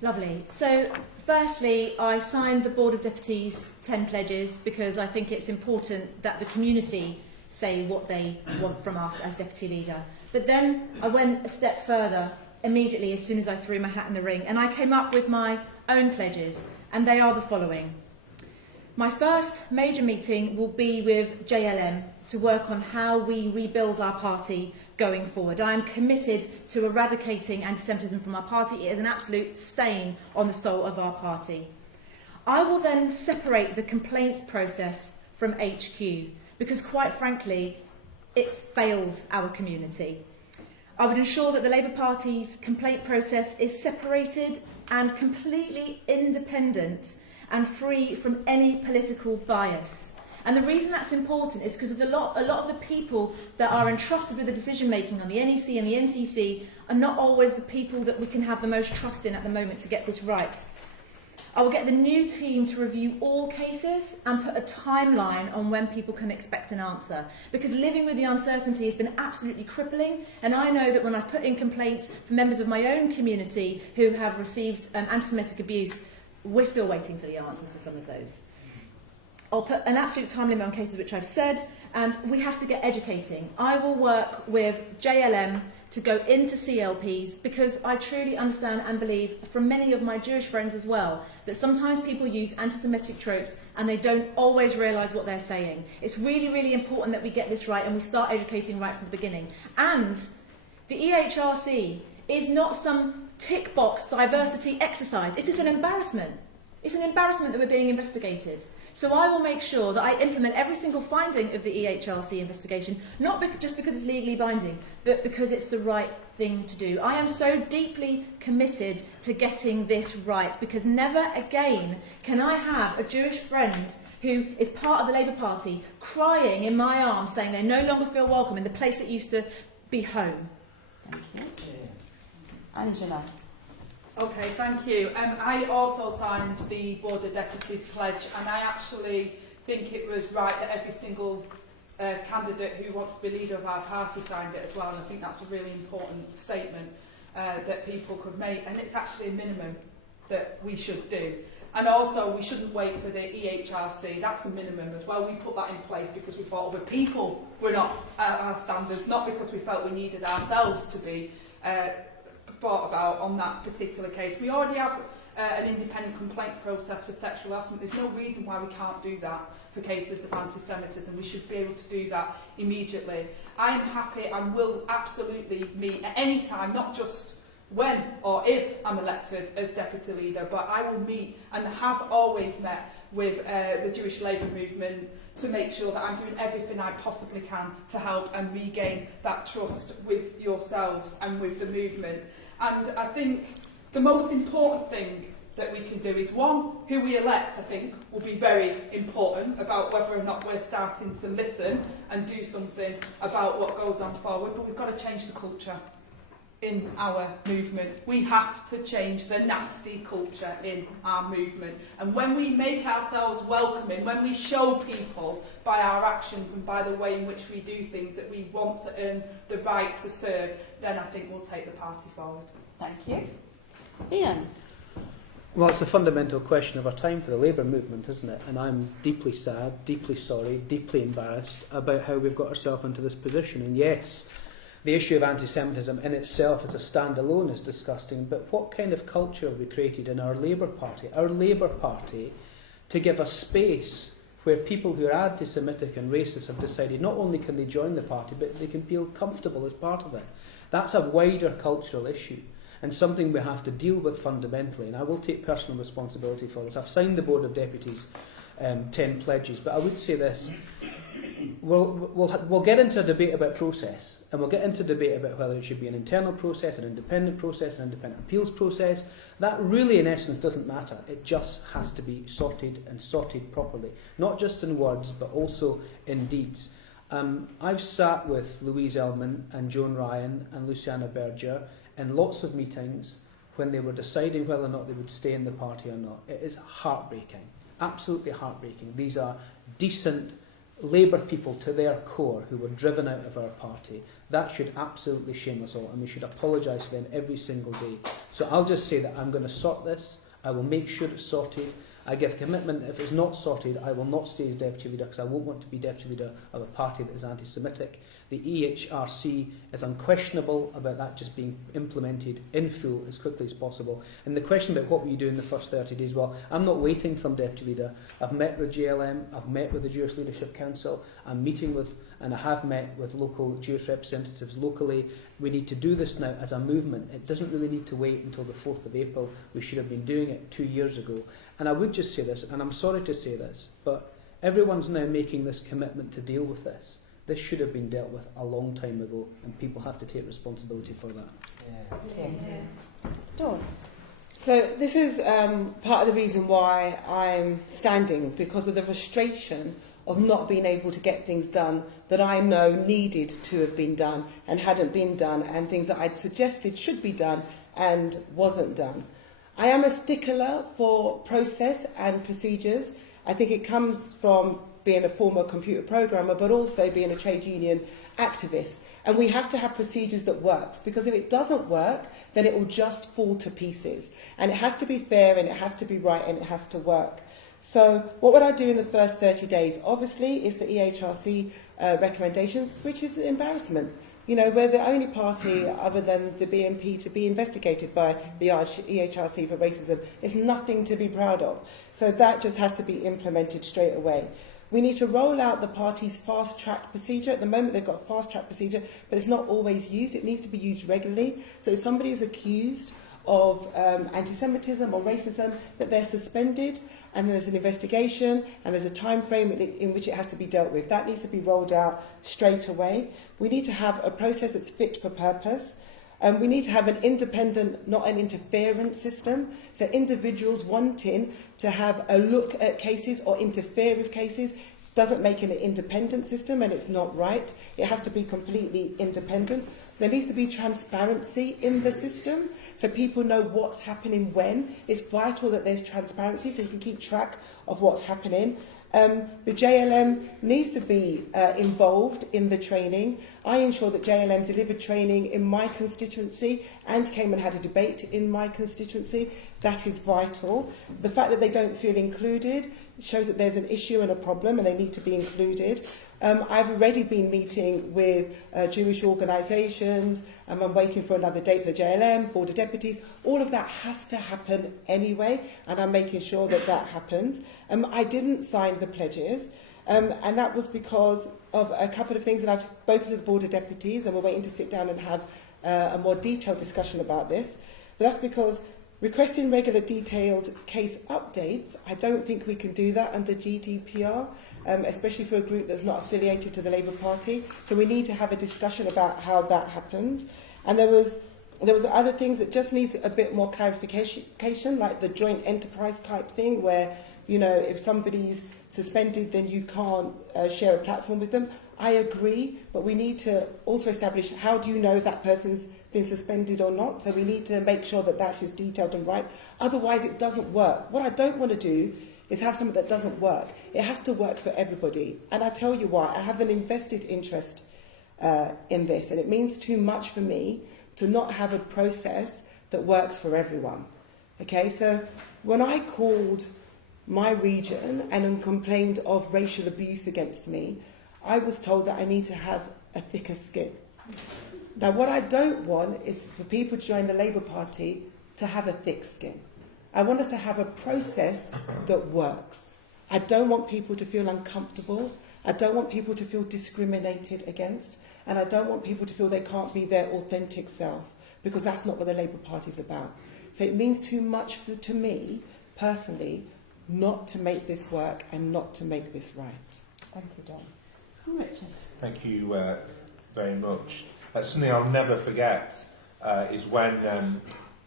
Lovely. So, firstly, I signed the Board of Deputies 10 pledges because I think it's important that the community say what they want from us as Deputy Leader. But then I went a step further immediately as soon as I threw my hat in the ring, and I came up with my own pledges, and they are the following. My first major meeting will be with JLM to work on how we rebuild our party going forward. I am committed to eradicating anti-Semitism from our party. It is an absolute stain on the soul of our party. I will then separate the complaints process from HQ, because quite frankly, it's failed our community. I would ensure that the Labour Party's complaint process is separated and completely independent and free from any political bias. And the reason that's important is because a lot of the people that are entrusted with the decision making on the NEC and the NCC are not always the people that we can have the most trust in at the moment to get this right. I will get the new team to review all cases and put a timeline on when people can expect an answer, because living with the uncertainty has been absolutely crippling, and I know that when I've put in complaints for members of my own community who have received anti-Semitic abuse, we're still waiting for the answers for some of those. I'll put an absolute time limit on cases which I've said, and we have to get educating. I will work with JLM to go into CLPs, because I truly understand and believe from many of my Jewish friends as well that sometimes people use anti-Semitic tropes and they don't always realise what they're saying. It's really, really important that we get this right and we start educating right from the beginning. And the EHRC is not some tick box diversity exercise. It is an embarrassment. It's an embarrassment that we're being investigated. So I will make sure that I implement every single finding of the EHRC investigation, not just because it's legally binding, but because it's the right thing to do. I am so deeply committed to getting this right, because never again can I have a Jewish friend who is part of the Labour Party crying in my arms saying they no longer feel welcome in the place that used to be home. Thank you. Angela. Okay, thank you. I also signed the Board of Deputies pledge, and I actually think it was right that every single candidate who wants to be leader of our party signed it as well, and I think that's a really important statement that people could make, and it's actually a minimum that we should do. And also, we shouldn't wait for the EHRC, that's a minimum as well. We put that in place because we thought other people were not at our standards, not because we felt we needed ourselves to be thought about on that particular case. We already have an independent complaints process for sexual harassment. There's no reason why we can't do that for cases of anti-Semitism. We should be able to do that immediately. I am happy and will absolutely meet at any time, not just when or if I'm elected as deputy leader, but I will meet and have always met with the Jewish Labour movement to make sure that I'm doing everything I possibly can to help and regain that trust with yourselves and with the movement. And I think the most important thing that we can do is, one, who we elect, I think, will be very important about whether or not we're starting to listen and do something about what goes on forward. But we've got to change the culture in our movement. We have to change the nasty culture in our movement. And when we make ourselves welcoming, when we show people by our actions and by the way in which we do things that we want to earn the right to serve, then I think we'll take the party forward. Thank you. Ian. Well, it's a fundamental question of our time for the Labour movement, isn't it? And I'm deeply sad, deeply sorry, deeply embarrassed about how we've got ourselves into this position. And yes, the issue of anti-Semitism in itself as a standalone is disgusting, but what kind of culture have we created in our Labour Party? Our Labour Party to give a space where people who are anti-Semitic and racist have decided not only can they join the party, but they can feel comfortable as part of it. That's a wider cultural issue and something we have to deal with fundamentally, and I will take personal responsibility for this. I've signed the Board of Deputies 10 pledges, but I would say this. We'll get into a debate about process, and we'll get into a debate about whether it should be an internal process, an independent process, an independent appeals process. That really, in essence, doesn't matter. It just has to be sorted and sorted properly, not just in words, but also in deeds. I've sat with Louise Ellman and Joan Ryan and Luciana Berger in lots of meetings when they were deciding whether or not they would stay in the party or not. It is heartbreaking, absolutely heartbreaking. These are decent Labour people to their core who were driven out of our party. That should absolutely shame us all, and we should apologise to them every single day. So I'll just say that I'm going to sort this. I will make sure it's sorted. I give commitment that if it's not sorted, I will not stay as deputy leader, because I won't want to be deputy leader of a party that is anti-Semitic. The EHRC is unquestionable about that just being implemented in full as quickly as possible. And the question about what will you do in the first 30 days, well, I'm not waiting till I'm deputy leader. I've met with JLM, I've met with the Jewish Leadership Council, I'm meeting with, and I have met with local Jewish representatives locally. We need to do this now as a movement. It doesn't really need to wait until the 4th of April. We should have been doing it 2 years ago. And I would just say this, and I'm sorry to say this, but everyone's now making this commitment to deal with this. This should have been dealt with a long time ago, and people have to take responsibility for that. Dawn. So this is part of the reason why I'm standing, because of the frustration of not being able to get things done that I know needed to have been done and hadn't been done, and things that I'd suggested should be done and wasn't done. I am a stickler for process and procedures. I think it comes from being a former computer programmer, but also being a trade union activist. And we have to have procedures that works, because if it doesn't work, then it will just fall to pieces. And it has to be fair, and it has to be right, and it has to work. So what would I do in the first 30 days? Obviously, is the EHRC recommendations, which is an embarrassment. You know, we're the only party other than the BNP to be investigated by the EHRC for racism. It's nothing to be proud of. So that just has to be implemented straight away. We need to roll out the party's fast-track procedure. At the moment, they've got a fast-track procedure, but it's not always used. It needs to be used regularly. So if somebody is accused of anti-Semitism or racism, that they're suspended, and there's an investigation, and there's a time frame in which it has to be dealt with. That needs to be rolled out straight away. We need to have a process that's fit for purpose. We need to have an independent, not an interference system. So individuals wanting to have a look at cases or interfere with cases doesn't make it an independent system, and it's not right. It has to be completely independent. There needs to be transparency in the system, so people know what's happening when. It's vital that there's transparency so you can keep track of what's happening. The JLM needs to be involved in the training. I ensure that JLM delivered training in my constituency and came and had a debate in my constituency. That is vital. The fact that they don't feel included shows that there's an issue and a problem, and they need to be included. I've already been meeting with Jewish organisations, and I'm waiting for another date for the JLM, Board of Deputies. All of that has to happen anyway, and I'm making sure that that happens. I didn't sign the pledges, and that was because of a couple of things, and I've spoken to the Board of Deputies, and we're waiting to sit down and have a more detailed discussion about this. But that's because requesting regular detailed case updates, I don't think we can do that under GDPR, especially for a group that's not affiliated to the Labour Party. So we need to have a discussion about how that happens. And there was other things that just needs a bit more clarification, like the joint enterprise type thing, where, you know, if somebody's suspended, then you can't share a platform with them. I agree, but we need to also establish, how do you know if that person's been suspended or not? So we need to make sure that that is detailed and right. Otherwise, it doesn't work. What I don't want to do is have something that doesn't work. It has to work for everybody. And I tell you why. I have an invested interest in this, and it means too much for me to not have a process that works for everyone. Okay, so when I called my region and complained of racial abuse against me, I was told that I need to have a thicker skin. Now, what I don't want is for people to join the Labour Party to have a thick skin. I want us to have a process that works. I don't want people to feel uncomfortable. I don't want people to feel discriminated against. And I don't want people to feel they can't be their authentic self, because that's not what the Labour Party is about. So it means too much to me, personally, not to make this work and not to make this right. Thank you, Dawn. Richard. Thank you very much. Something I'll never forget is when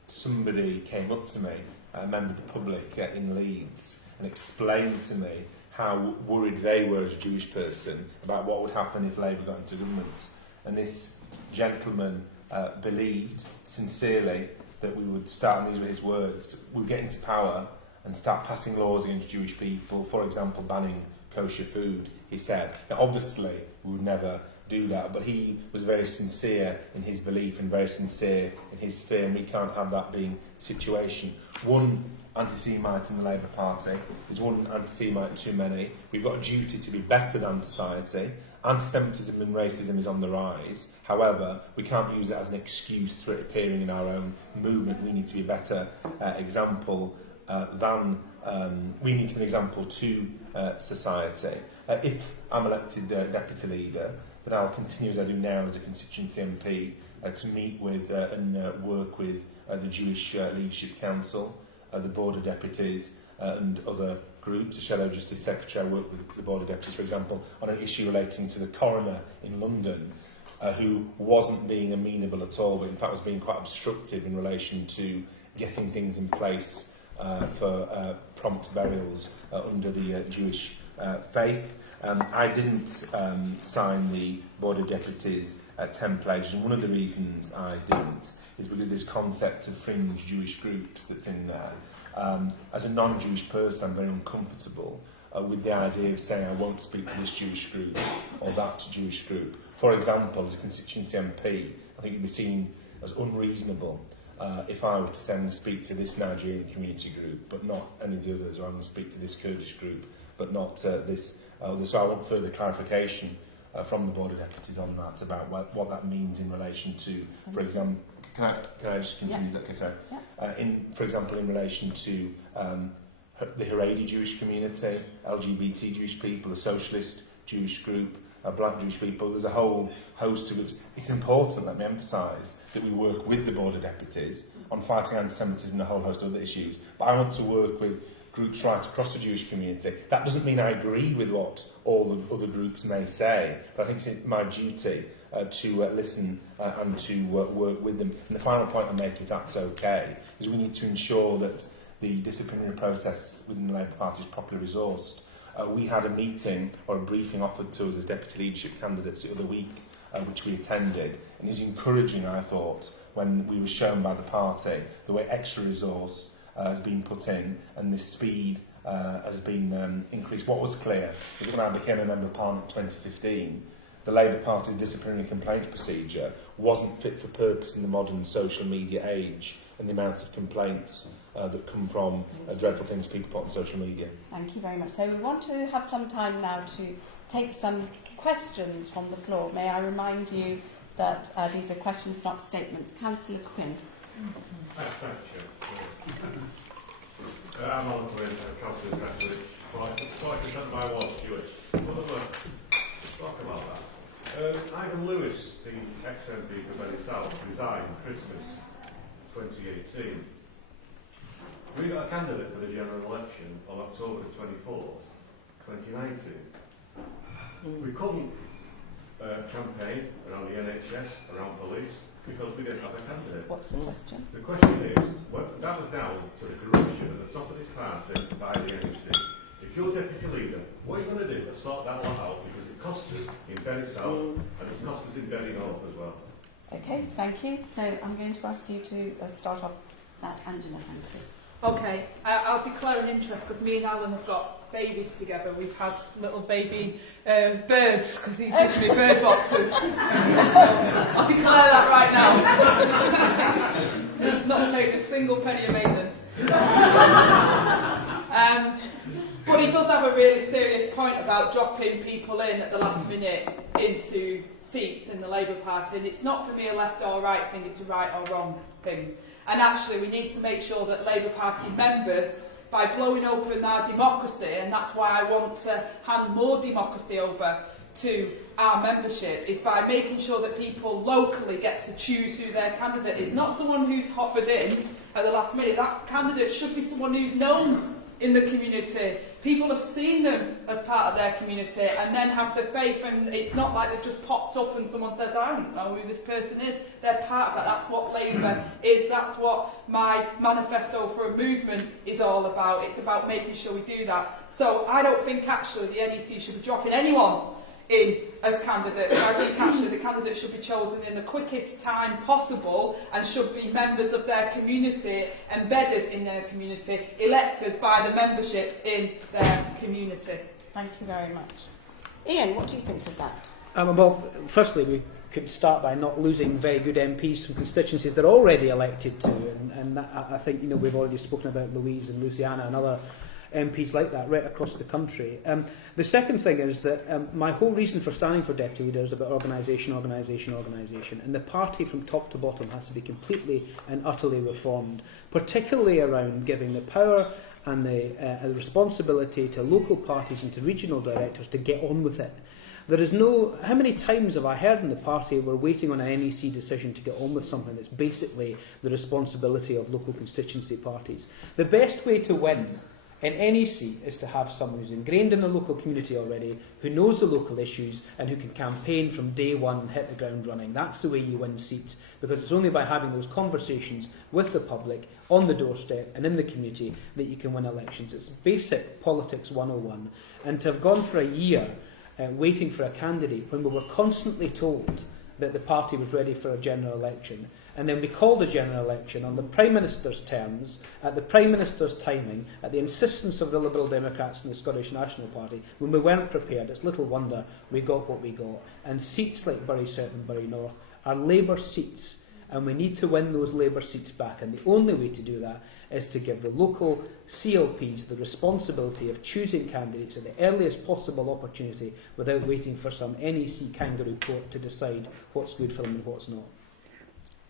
somebody came up to me, a member of the public in Leeds, and explained to me how worried they were as a Jewish person about what would happen if Labour got into government. And this gentleman believed sincerely that we would start, and these were his words, we would get into power and start passing laws against Jewish people, for example, banning kosher food, he said. Now, obviously, we would never do that, but he was very sincere in his belief and very sincere in his fear, and we can't have that being the situation. One anti-Semite in the Labour Party is one anti-Semite too many. We've got a duty to be better than society. Anti-Semitism and racism is on the rise. However, we can't use it as an excuse for it appearing in our own movement. We need to be a better example we need to be an example to society. If I'm elected deputy leader, then I'll continue as I do now as a constituency MP to meet with and work with the Jewish Leadership Council, the Board of Deputies and other groups. As Shadow Justice Secretary, I work with the Board of Deputies, for example, on an issue relating to the coroner in London, who wasn't being amenable at all, but in fact was being quite obstructive in relation to getting things in place for prompt burials under the Jewish faith. I didn't sign the Board of Deputies template, and one of the reasons I didn't is because this concept of fringe Jewish groups that's in there. As a non-Jewish person, I'm very uncomfortable with the idea of saying I won't speak to this Jewish group or that Jewish group. For example, as a constituency MP, I think it would be seen as unreasonable if I were to send and speak to this Nigerian community group, but not any of the others, or I'm going to speak to this Kurdish group, but not this other. So I want further clarification from the Board of Deputies on that, about what that means in relation to, for example, can I just continue? Yeah. Okay, sorry. Yeah. For example, in relation to the Haredi Jewish community, LGBT Jewish people, the socialist Jewish group, black Jewish people, there's a whole host of groups. It's important, let me emphasise, that we work with the Board of Deputies on fighting anti-Semitism and a whole host of other issues. But I want to work with groups right across the Jewish community. That doesn't mean I agree with what all the other groups may say, but I think it's my duty to listen and to work with them. And the final point I'm making, if that's okay, is we need to ensure that the disciplinary process within the Labour Party is properly resourced. We had a meeting or a briefing offered to us as deputy leadership candidates the other week, which we attended, and it was encouraging, I thought, when we were shown by the party the way extra resource has been put in and the speed has been increased. What was clear is when I became a Member of Parliament in 2015, the Labour Party's disciplinary complaints procedure wasn't fit for purpose in the modern social media age and the amounts of complaints that come from dreadful things people put on social media. Thank you very much. So we want to have some time now to take some questions from the floor. May I remind you that these are questions, not statements. Councillor Quinn. Thank you, Chair. I'm on the Councillor Catholic. 5% by one Jewish. Talk about that. Ivan Lewis, the ex-MP for Benny South, resigned Christmas 2018. We got a candidate for the general election on October 24th, 2019. We couldn't campaign around the NHS, around police, because we didn't have a candidate. What's the question? The question is, well, that was down to the corruption at the top of this party by the NEC. If you're deputy leader, what are you going to do to sort that lot out? Because it costs us in Bury South and it's cost us in Bury North as well. Okay, thank you. So I'm going to ask you to start off that. Angela, thank you. Okay, I'll declare an interest because me and Alan have got babies together. We've had little baby birds because he gives me bird boxes. I'll declare that right now. He's not paid a single penny of maintenance. But he does have a really serious point about dropping people in at the last minute into seats in the Labour Party, and it's not for me a left or right thing, it's a right or wrong thing. And actually we need to make sure that Labour Party members, by blowing open our democracy, and that's why I want to hand more democracy over to our membership, is by making sure that people locally get to choose who their candidate is. Not someone who's hoppered in at the last minute. That candidate should be someone who's known in the community. People have seen them as part of their community and then have the faith, and it's not like they've just popped up and someone says, I don't know who this person is. They're part of that. That's what Labour is. That's what my manifesto for a movement is all about. It's about making sure we do that. So I don't think actually the NEC should be dropping anyone in as candidates. I think actually the candidates should be chosen in the quickest time possible and should be members of their community, embedded in their community, elected by the membership in their community. Thank you very much. Ian, what do you think of that? Well, firstly, we could start by not losing very good MPs from constituencies they're already elected to, and that, I think we've already spoken about Louise and Luciana and other MPs like that right across the country. The second thing is that my whole reason for standing for deputy leader is about organisation, and the party from top to bottom has to be completely and utterly reformed, particularly around giving the power and the responsibility to local parties and to regional directors to get on with it. There is no... How many times have I heard in the party we're waiting on an NEC decision to get on with something that's basically the responsibility of local constituency parties? The best way to win in any seat is to have someone who's ingrained in the local community already, who knows the local issues and who can campaign from day one and hit the ground running. That's the way you win seats, because it's only by having those conversations with the public on the doorstep and in the community that you can win elections. It's basic politics 101. And to have gone for a year waiting for a candidate when we were constantly told that the party was ready for a general election, and then we called a general election on the Prime Minister's terms, at the Prime Minister's timing, at the insistence of the Liberal Democrats and the Scottish National Party, when we weren't prepared. It's little wonder we got what we got. And seats like Bury South and Bury North are Labour seats, and we need to win those Labour seats back. And the only way to do that is to give the local CLPs the responsibility of choosing candidates at the earliest possible opportunity without waiting for some NEC kangaroo court to decide what's good for them and what's not.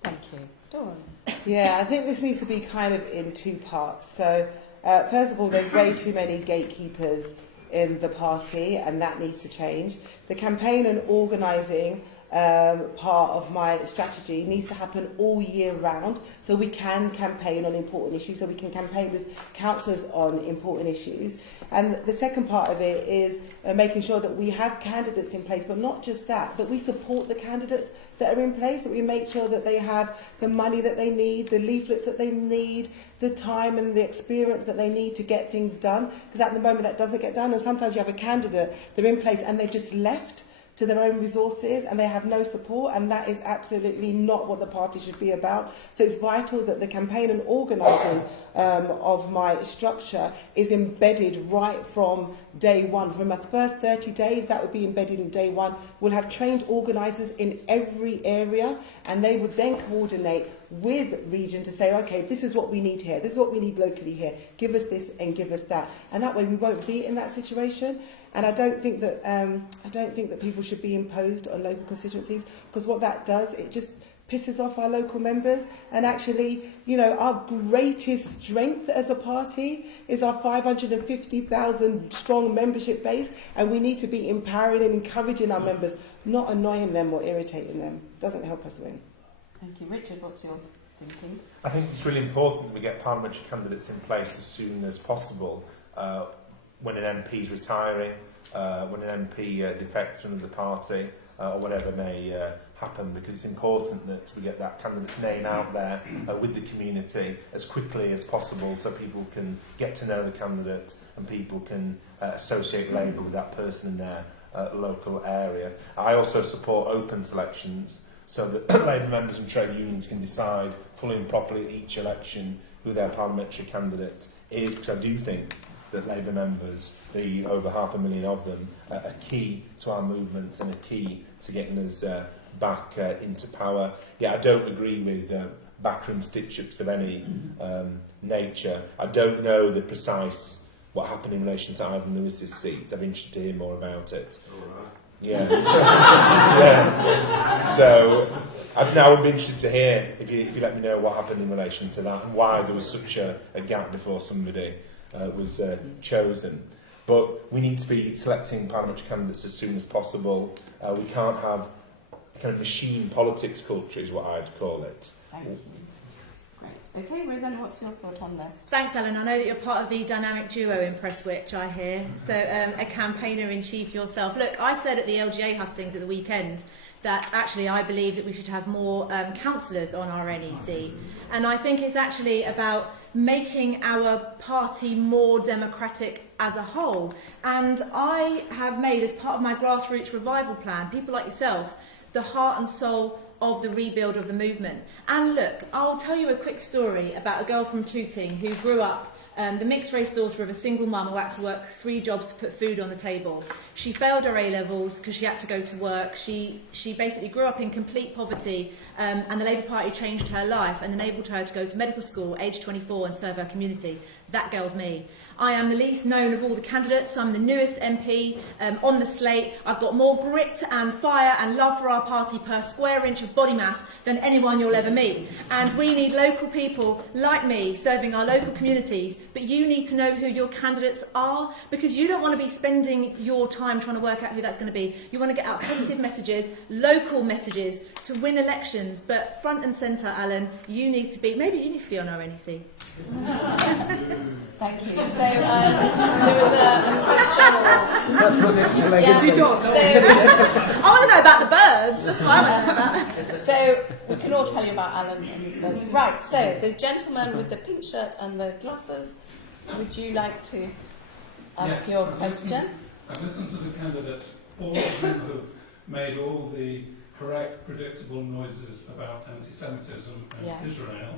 Thank you. Dawn. Yeah, I think this needs to be kind of in two parts. So, first of all, there's way too many gatekeepers in the party, and that needs to change. The campaign and organising part of my strategy needs to happen all year round, so we can campaign on important issues, so we can campaign with councillors on important issues. And the second part of it is making sure that we have candidates in place, but not just that, that we support the candidates that are in place, that we make sure that they have the money that they need, the leaflets that they need, the time and the experience that they need to get things done, because at the moment that doesn't get done. And sometimes you have a candidate, they're in place and they're just left to their own resources and they have no support, and that is absolutely not what the party should be about. So it's vital that the campaign and organising of my structure is embedded right from day one. From my first 30 days, that would be embedded in day one. We'll have trained organisers in every area, and they would then coordinate with region to say, okay, this is what we need here, this is what we need locally here, give us this and give us that. And that way we won't be in that situation. And I don't think that people should be imposed on local constituencies, because what that does, it just pisses off our local members. And actually, you know, our greatest strength as a party is our 550,000 strong membership base, and we need to be empowering and encouraging our members, not annoying them or irritating them. It doesn't help us win. Thank you. Richard, what's your thinking? I think it's really important that we get parliamentary candidates in place as soon as possible. When an MP is retiring, when an MP defects from the party, or whatever may happen, because it's important that we get that candidate's name out there with the community as quickly as possible, so people can get to know the candidate and people can associate Labour with that person in their local area. I also support open selections, so that Labour members and trade unions can decide fully and properly at each election who their parliamentary candidate is, because I do think that Labour members, the over 500,000 of them, are key to our movement and are key to getting us back into power. Yeah, I don't agree with backroom stitch-ups of any nature. I don't know the precise what happened in relation to Ivan Lewis's seat. I'd be interested to hear more about it. Yeah. Yeah. So I would be interested to hear if you let me know what happened in relation to that and why there was such a gap before somebody was chosen. But we need to be selecting parliamentary candidates as soon as possible. We can't have kind of machine politics culture, is what I'd call it. Thank you. Great. Okay, Rosanna, what's your thought on this? Thanks, Ellen. I know that you're part of the dynamic duo in Presswich, I hear. So a campaigner-in-chief yourself. Look, I said at the LGA Hustings at the weekend that actually I believe that we should have more councillors on our NEC. And I think it's actually about making our party more democratic as a whole. And I have made, as part of my grassroots revival plan, people like yourself, the heart and soul of the rebuild of the movement. And look, I'll tell you a quick story about a girl from Tooting who grew up the mixed-race daughter of a single mum who had to work 3 jobs to put food on the table. She failed her A-levels because she had to go to work. She basically grew up in complete poverty, and the Labour Party changed her life and enabled her to go to medical school, age 24, and serve her community. That girl's me. I am the least known of all the candidates. I'm the newest MP on the slate. I've got more grit and fire and love for our party per square inch of body mass than anyone you'll ever meet. And we need local people like me serving our local communities, but you need to know who your candidates are, because you don't want to be spending your time trying to work out who that's going to be. You want to get out positive messages, local messages to win elections, but front and centre, Alan, you need to be, maybe you need to be on our NEC. Thank you. So there was a question. That's not necessarily Yeah. a good thing. I want to know about the birds. That's what I want to know about. So we can all tell you about Alan and his birds. Right, so the gentleman with the pink shirt and the glasses, would you like to ask your question? I've listened to the candidates, all of whom have made all the correct, predictable noises about anti-Semitism and Yes. Israel.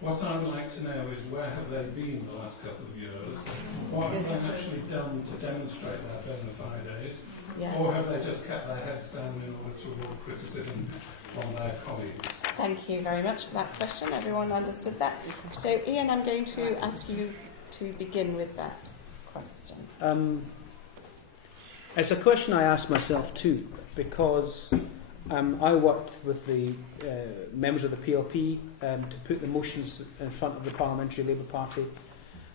What I would like to know is where have they been the last couple of years? What have they actually done to demonstrate their bona fides? Yes. Or have they just kept their heads down in order to avoid criticism from their colleagues? Thank you very much for that question. Everyone understood that. So Ian, I'm going to ask you to begin with that question. It's a question I ask myself too, because I worked with the members of the PLP to put the motions in front of the Parliamentary Labour Party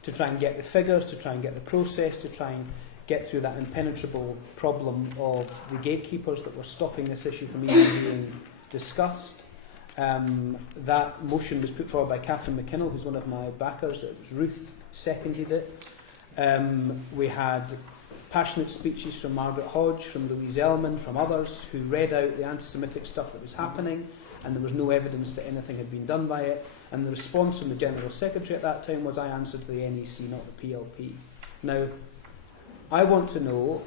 to try and get the figures, to try and get the process, to try and get through that impenetrable problem of the gatekeepers that were stopping this issue from even being discussed. That motion was put forward by Catherine McKinnell, who's one of my backers. It was Ruth seconded it. We had passionate speeches from Margaret Hodge, from Louise Ellman, from others who read out the anti-Semitic stuff that was happening, and there was no evidence that anything had been done by it. And the response from the General Secretary at that time was, I answered to the NEC, not the PLP. Now, I want to know,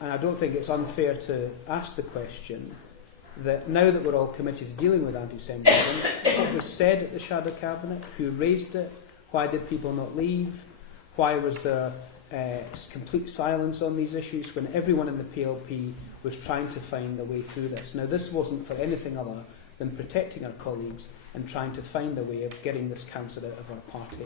and I don't think it's unfair to ask the question, that now that we're all committed to dealing with anti-Semitism, what was said at the Shadow Cabinet, who raised it, why did people not leave, why was there complete silence on these issues when everyone in the PLP was trying to find a way through this. Now, this wasn't for anything other than protecting our colleagues and trying to find a way of getting this cancer out of our party.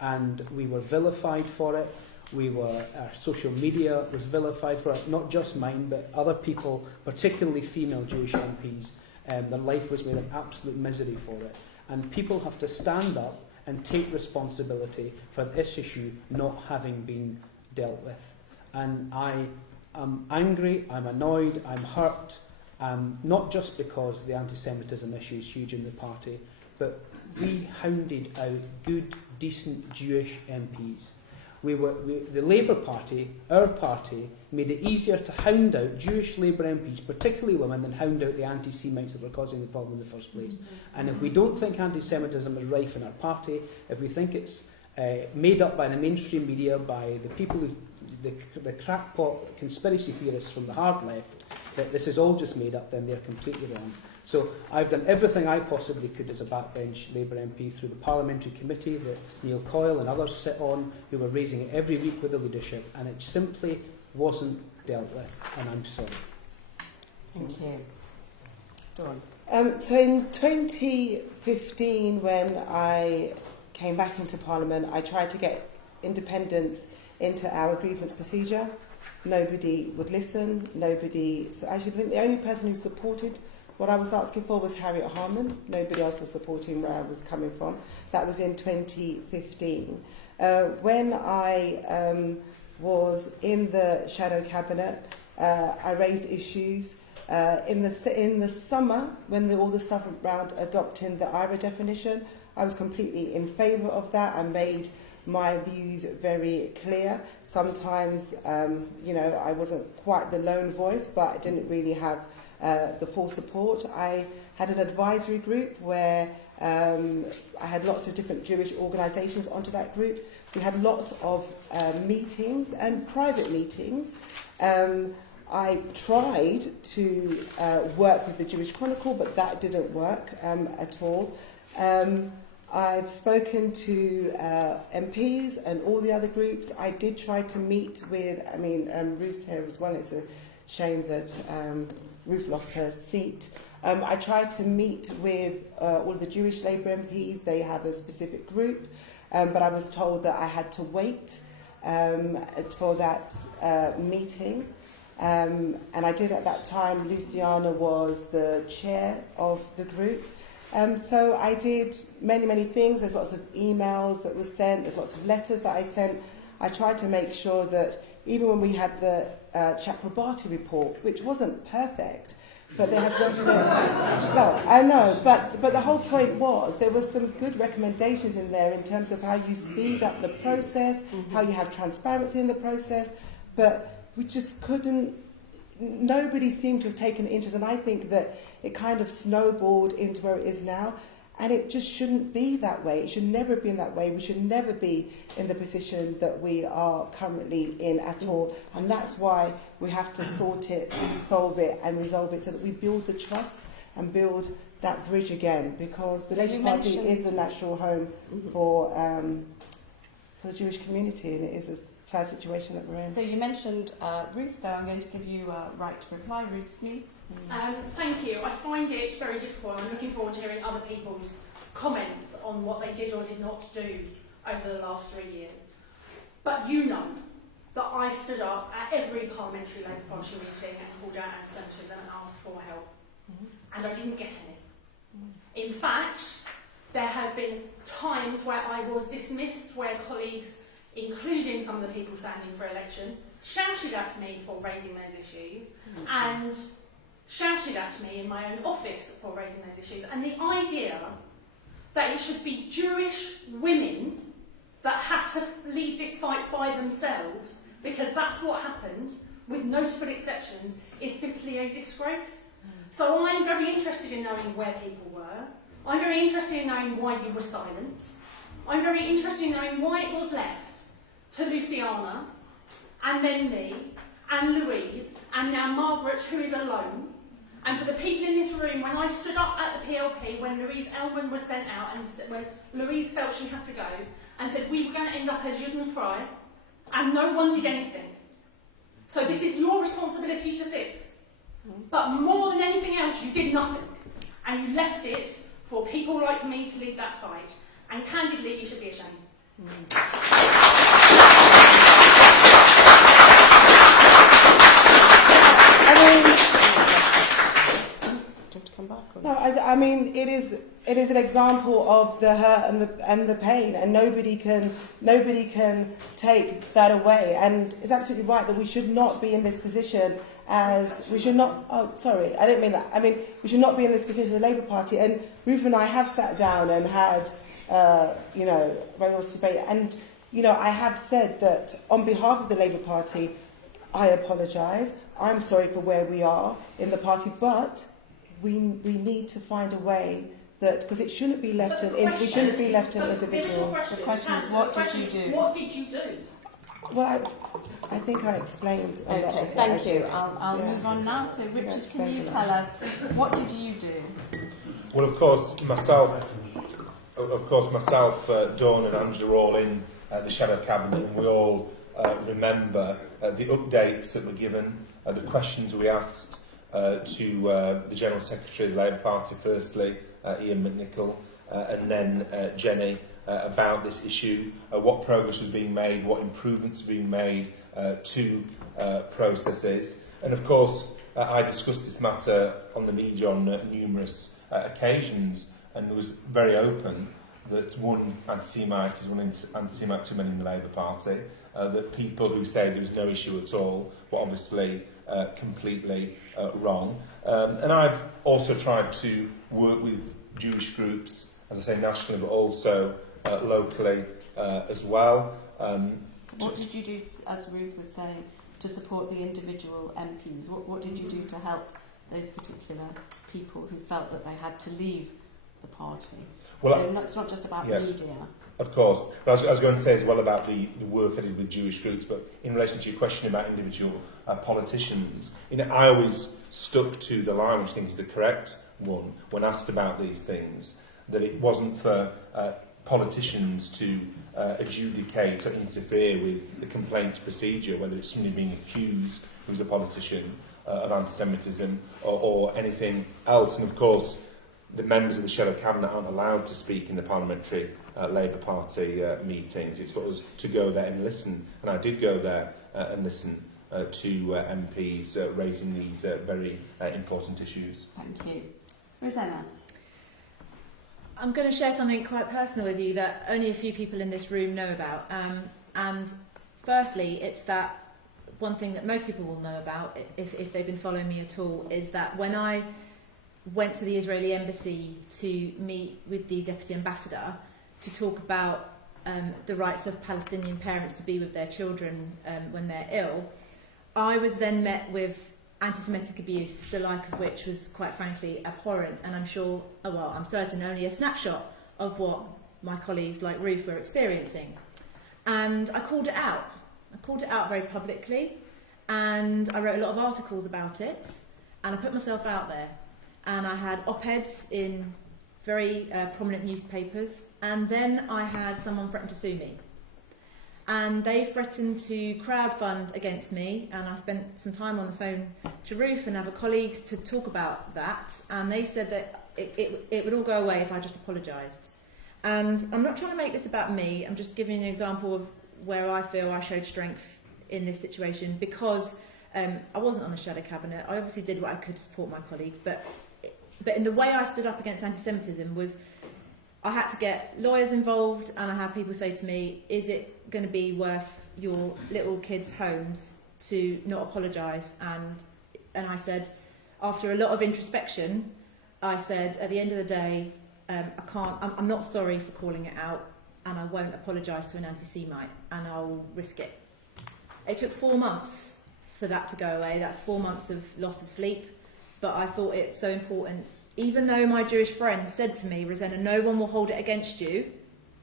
And we were vilified for it. Our social media was vilified for it, not just mine, but other people, particularly female Jewish MPs. Their life was made an absolute misery for it. And people have to stand up and take responsibility for this issue not having been dealt with. And I am angry, I'm annoyed, I'm hurt, not just because the anti-Semitism issue is huge in the party, but we hounded out good, decent Jewish MPs. The Labour Party, our party, made it easier to hound out Jewish Labour MPs, particularly women, than hound out the anti-Semites that were causing the problem in the first place. And if we don't think anti-Semitism is rife in our party, if we think it's made up by the mainstream media, by the people the crackpot conspiracy theorists from the hard left, that this is all just made up, then they're completely wrong. So I've done everything I possibly could as a backbench Labour MP through the parliamentary committee that Neil Coyle and others sit on, who were raising it every week with the leadership, and it simply wasn't dealt with, and I'm sorry. Thank you. Dawn. So in 2015, when I came back into Parliament, I tried to get independence into our grievance procedure. Nobody would listen. So actually, I think the only person who supported what I was asking for was Harriet Harman. Nobody else was supporting where I was coming from. That was in 2015. When I was in the Shadow Cabinet, I raised issues. In the summer, when all the stuff around adopting the IRA definition, I was completely in favour of that. I made my views very clear. Sometimes, I wasn't quite the lone voice, but I didn't really have the full support. I had an advisory group where I had lots of different Jewish organisations onto that group. We had lots of meetings and private meetings. I tried to work with the Jewish Chronicle, but that didn't work at all. I've spoken to MPs and all the other groups. I did try to meet with, Ruth's here as well. It's a shame that Ruth lost her seat. I tried to meet with all of the Jewish Labour MPs. They have a specific group, but I was told that I had to wait for that meeting. And I did at that time. Luciana was the chair of the group. So I did many, many things. There's lots of emails that were sent. There's lots of letters that I sent. I tried to make sure that even when we had the Chakrabarti report, which wasn't perfect, But they had no, I know, but the whole point was there was some good recommendations in there in terms of how you speed up the process, how you have transparency in the process, but we just couldn't. Nobody seemed to have taken interest, and I think that it kind of snowballed into where it is now. And it just shouldn't be that way. It should never have been that way. We should never be in the position that we are currently in at all. And that's why we have to sort it, solve it and resolve it so that we build the trust and build that bridge again. Because the Labour Party is the natural home for the Jewish community, and it is a sad situation that we're in. So you mentioned Ruth, so I'm going to give you a right to reply. Ruth Smith. Thank you. I find it very difficult. I'm looking forward to hearing other people's comments on what they did or did not do over the last 3 years. But you know that I stood up at every parliamentary Labour Party meeting and called out anti-Semitism and asked for help. And I didn't get any. In fact, there have been times where I was dismissed, where colleagues, including some of the people standing for election, shouted at me for raising those issues and shouted at me in my own office for raising those issues. And the idea that it should be Jewish women that had to lead this fight by themselves, because that's what happened, with notable exceptions, is simply a disgrace. So I'm very interested in knowing where people were. I'm very interested in knowing why you were silent. I'm very interested in knowing why it was left to Luciana, and then me, and Louise, and now Margaret, who is alone. And for the people in this room, when I stood up at the PLP, when Louise Elman was sent out, and when Louise felt she had to go, and said we were going to end up as Juden Frey, and no one did anything. So this is your responsibility to fix. But more than anything else, you did nothing. And you left it for people like me to lead that fight. And candidly, you should be ashamed. No, I mean it is an example of the hurt and the pain, and nobody can take that away. And it's absolutely right that we should not be in this position we should not. Oh, sorry, I didn't mean that. I mean we should not be in this position as the Labour Party. And Ruth and I have sat down and had very honest debate. And I have said that on behalf of the Labour Party, I apologise. I'm sorry for where we are in the party, but we need to find a way that, because it shouldn't be left we shouldn't be left to an individual. The question is, what did you do? What did you do? Well, I think I explained. Okay, thank you. I'll move on now. So, Richard, can you tell us, what did you do? Well, of course, myself, Dawn and Angela were all in the Shadow Cabinet, and we all remember the updates that were given, the questions we asked to the General Secretary of the Labour Party, firstly, Ian McNichol, and then Jenny, about this issue, what progress was being made, what improvements were being made to processes. And of course, I discussed this matter on the media on numerous occasions, and was very open that one anti-Semite is one anti-Semite too many in the Labour Party, that people who say there was no issue at all were obviously completely wrong. And I've also tried to work with Jewish groups, as I say, nationally, but also locally as well. What did you do, as Ruth was saying, to support the individual MPs? What did you do to help those particular people who felt that they had to leave the party? Well, so it's not just about media. Of course. But I was going to say as well about the work I did with Jewish groups, but in relation to your question about individual politicians, I always stuck to the line, which I think is the correct one, when asked about these things, that it wasn't for politicians to adjudicate or interfere with the complaints procedure, whether it's somebody being accused who's a politician of anti-Semitism or anything else. And of course, the members of the Shadow Cabinet aren't allowed to speak in the parliamentary Labour Party meetings. It's for us to go there and listen. And I did go there and listen to MPs raising these very important issues. Thank you. Rosanna? I'm going to share something quite personal with you that only a few people in this room know about. And firstly, it's that one thing that most people will know about, if they've been following me at all, is that when I went to the Israeli embassy to meet with the deputy ambassador to talk about the rights of Palestinian parents to be with their children when they're ill, I was then met with anti-Semitic abuse, the like of which was quite frankly abhorrent, and I'm certain only a snapshot of what my colleagues like Ruth were experiencing. And I called it out. I called it out very publicly, and I wrote a lot of articles about it, and I put myself out there. And I had op-eds in very prominent newspapers, and then I had someone threaten to sue me. And they threatened to crowdfund against me, and I spent some time on the phone to Ruth and other colleagues to talk about that, and they said that it would all go away if I just apologised. And I'm not trying to make this about me, I'm just giving an example of where I feel I showed strength in this situation, because I wasn't on the shadow cabinet. I obviously did what I could to support my colleagues, but in the way I stood up against anti-Semitism was I had to get lawyers involved, and I had people say to me, is it going to be worth your little kids' homes to not apologise? And I said, after a lot of introspection, I said, at the end of the day, I'm not sorry for calling it out, and I won't apologise to an anti-Semite, and I'll risk it. It took 4 months for that to go away. That's 4 months of loss of sleep, but I thought it so important. Even though my Jewish friends said to me, Rosanna, no one will hold it against you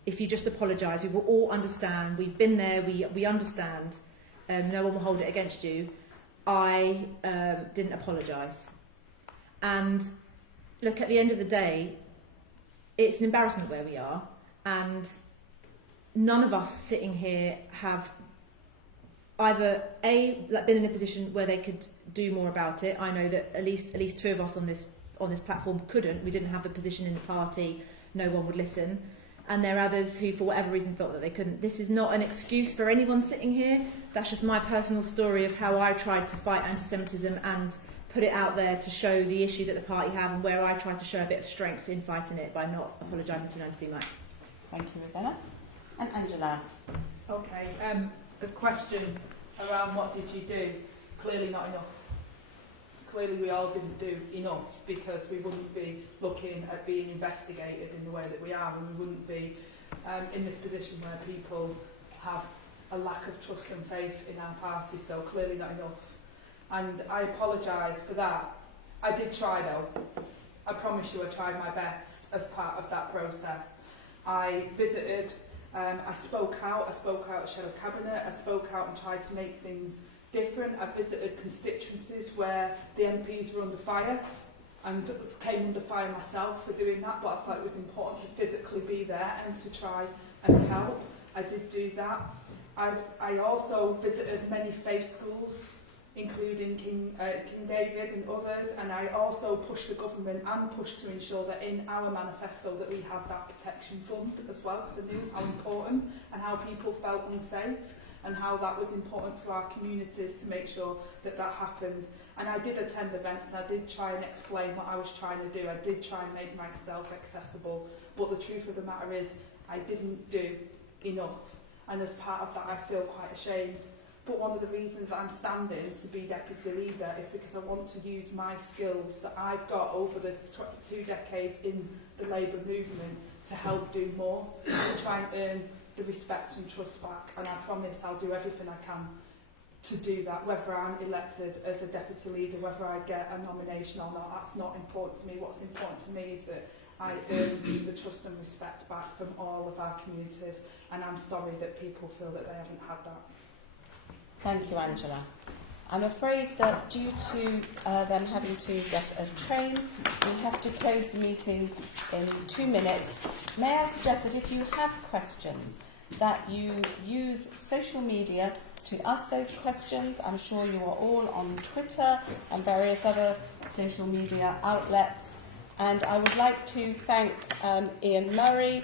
if you just apologise. We will all understand. We've been there. We understand. No one will hold it against you. I didn't apologise. And look, at the end of the day, it's an embarrassment where we are. And none of us sitting here have either been in a position where they could do more about it. I know that at least two of us on this platform couldn't. We didn't have the position in the party. No one would listen. And there are others who, for whatever reason, felt that they couldn't. This is not an excuse for anyone sitting here. That's just my personal story of how I tried to fight anti-Semitism and put it out there to show the issue that the party have, and where I tried to show a bit of strength in fighting it by not apologising to an anti-Semite. Thank you, Rosanna. And Angela. Okay, the question around what did you do? Clearly not enough. Clearly we all didn't do enough, because we wouldn't be looking at being investigated in the way that we are, and we wouldn't be in this position where people have a lack of trust and faith in our party, so clearly not enough. And I apologise for that. I did try though. I promise you I tried my best as part of that process. I visited, I spoke out at Shadow Cabinet, I spoke out and tried to make things different. I visited constituencies where the MPs were under fire, and came under fire myself for doing that, but I thought it was important to physically be there and to try and help. I did do that. I also visited many faith schools, including King David and others, and I also pushed the government and pushed to ensure that in our manifesto that we had that protection fund as well, because I knew how important and how people felt unsafe, and how that was important to our communities to make sure that that happened. And I did attend events, and I did try and explain what I was trying to do. I did try and make myself accessible, but the truth of the matter is I didn't do enough, and as part of that I feel quite ashamed. But one of the reasons I'm standing to be deputy leader is because I want to use my skills that I've got over the 2 decades in the Labour movement to help do more, to try and earn the respect and trust back. And I promise I'll do everything I can to do that, whether I'm elected as a deputy leader, whether I get a nomination or not. That's not important to me. What's important to me is that I earn the trust and respect back from all of our communities, and I'm sorry that people feel that they haven't had that. Thank you, Angela. I'm afraid that due to them having to get a train, we have to close the meeting in 2 minutes. May I suggest that if you have questions, that you use social media to ask those questions. I'm sure you are all on Twitter and various other social media outlets. And I would like to thank Ian Murray,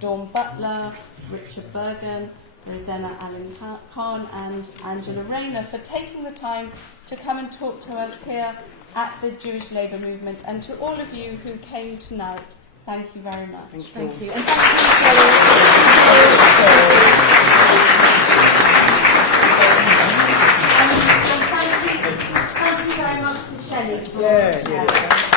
Dawn Butler, Richard Bergen, Rosanna Allen Khan and Angela Rayner for taking the time to come and talk to us here at the Jewish Labour Movement, and to all of you who came tonight, thank you very much. Thank you. And thank you, Chair.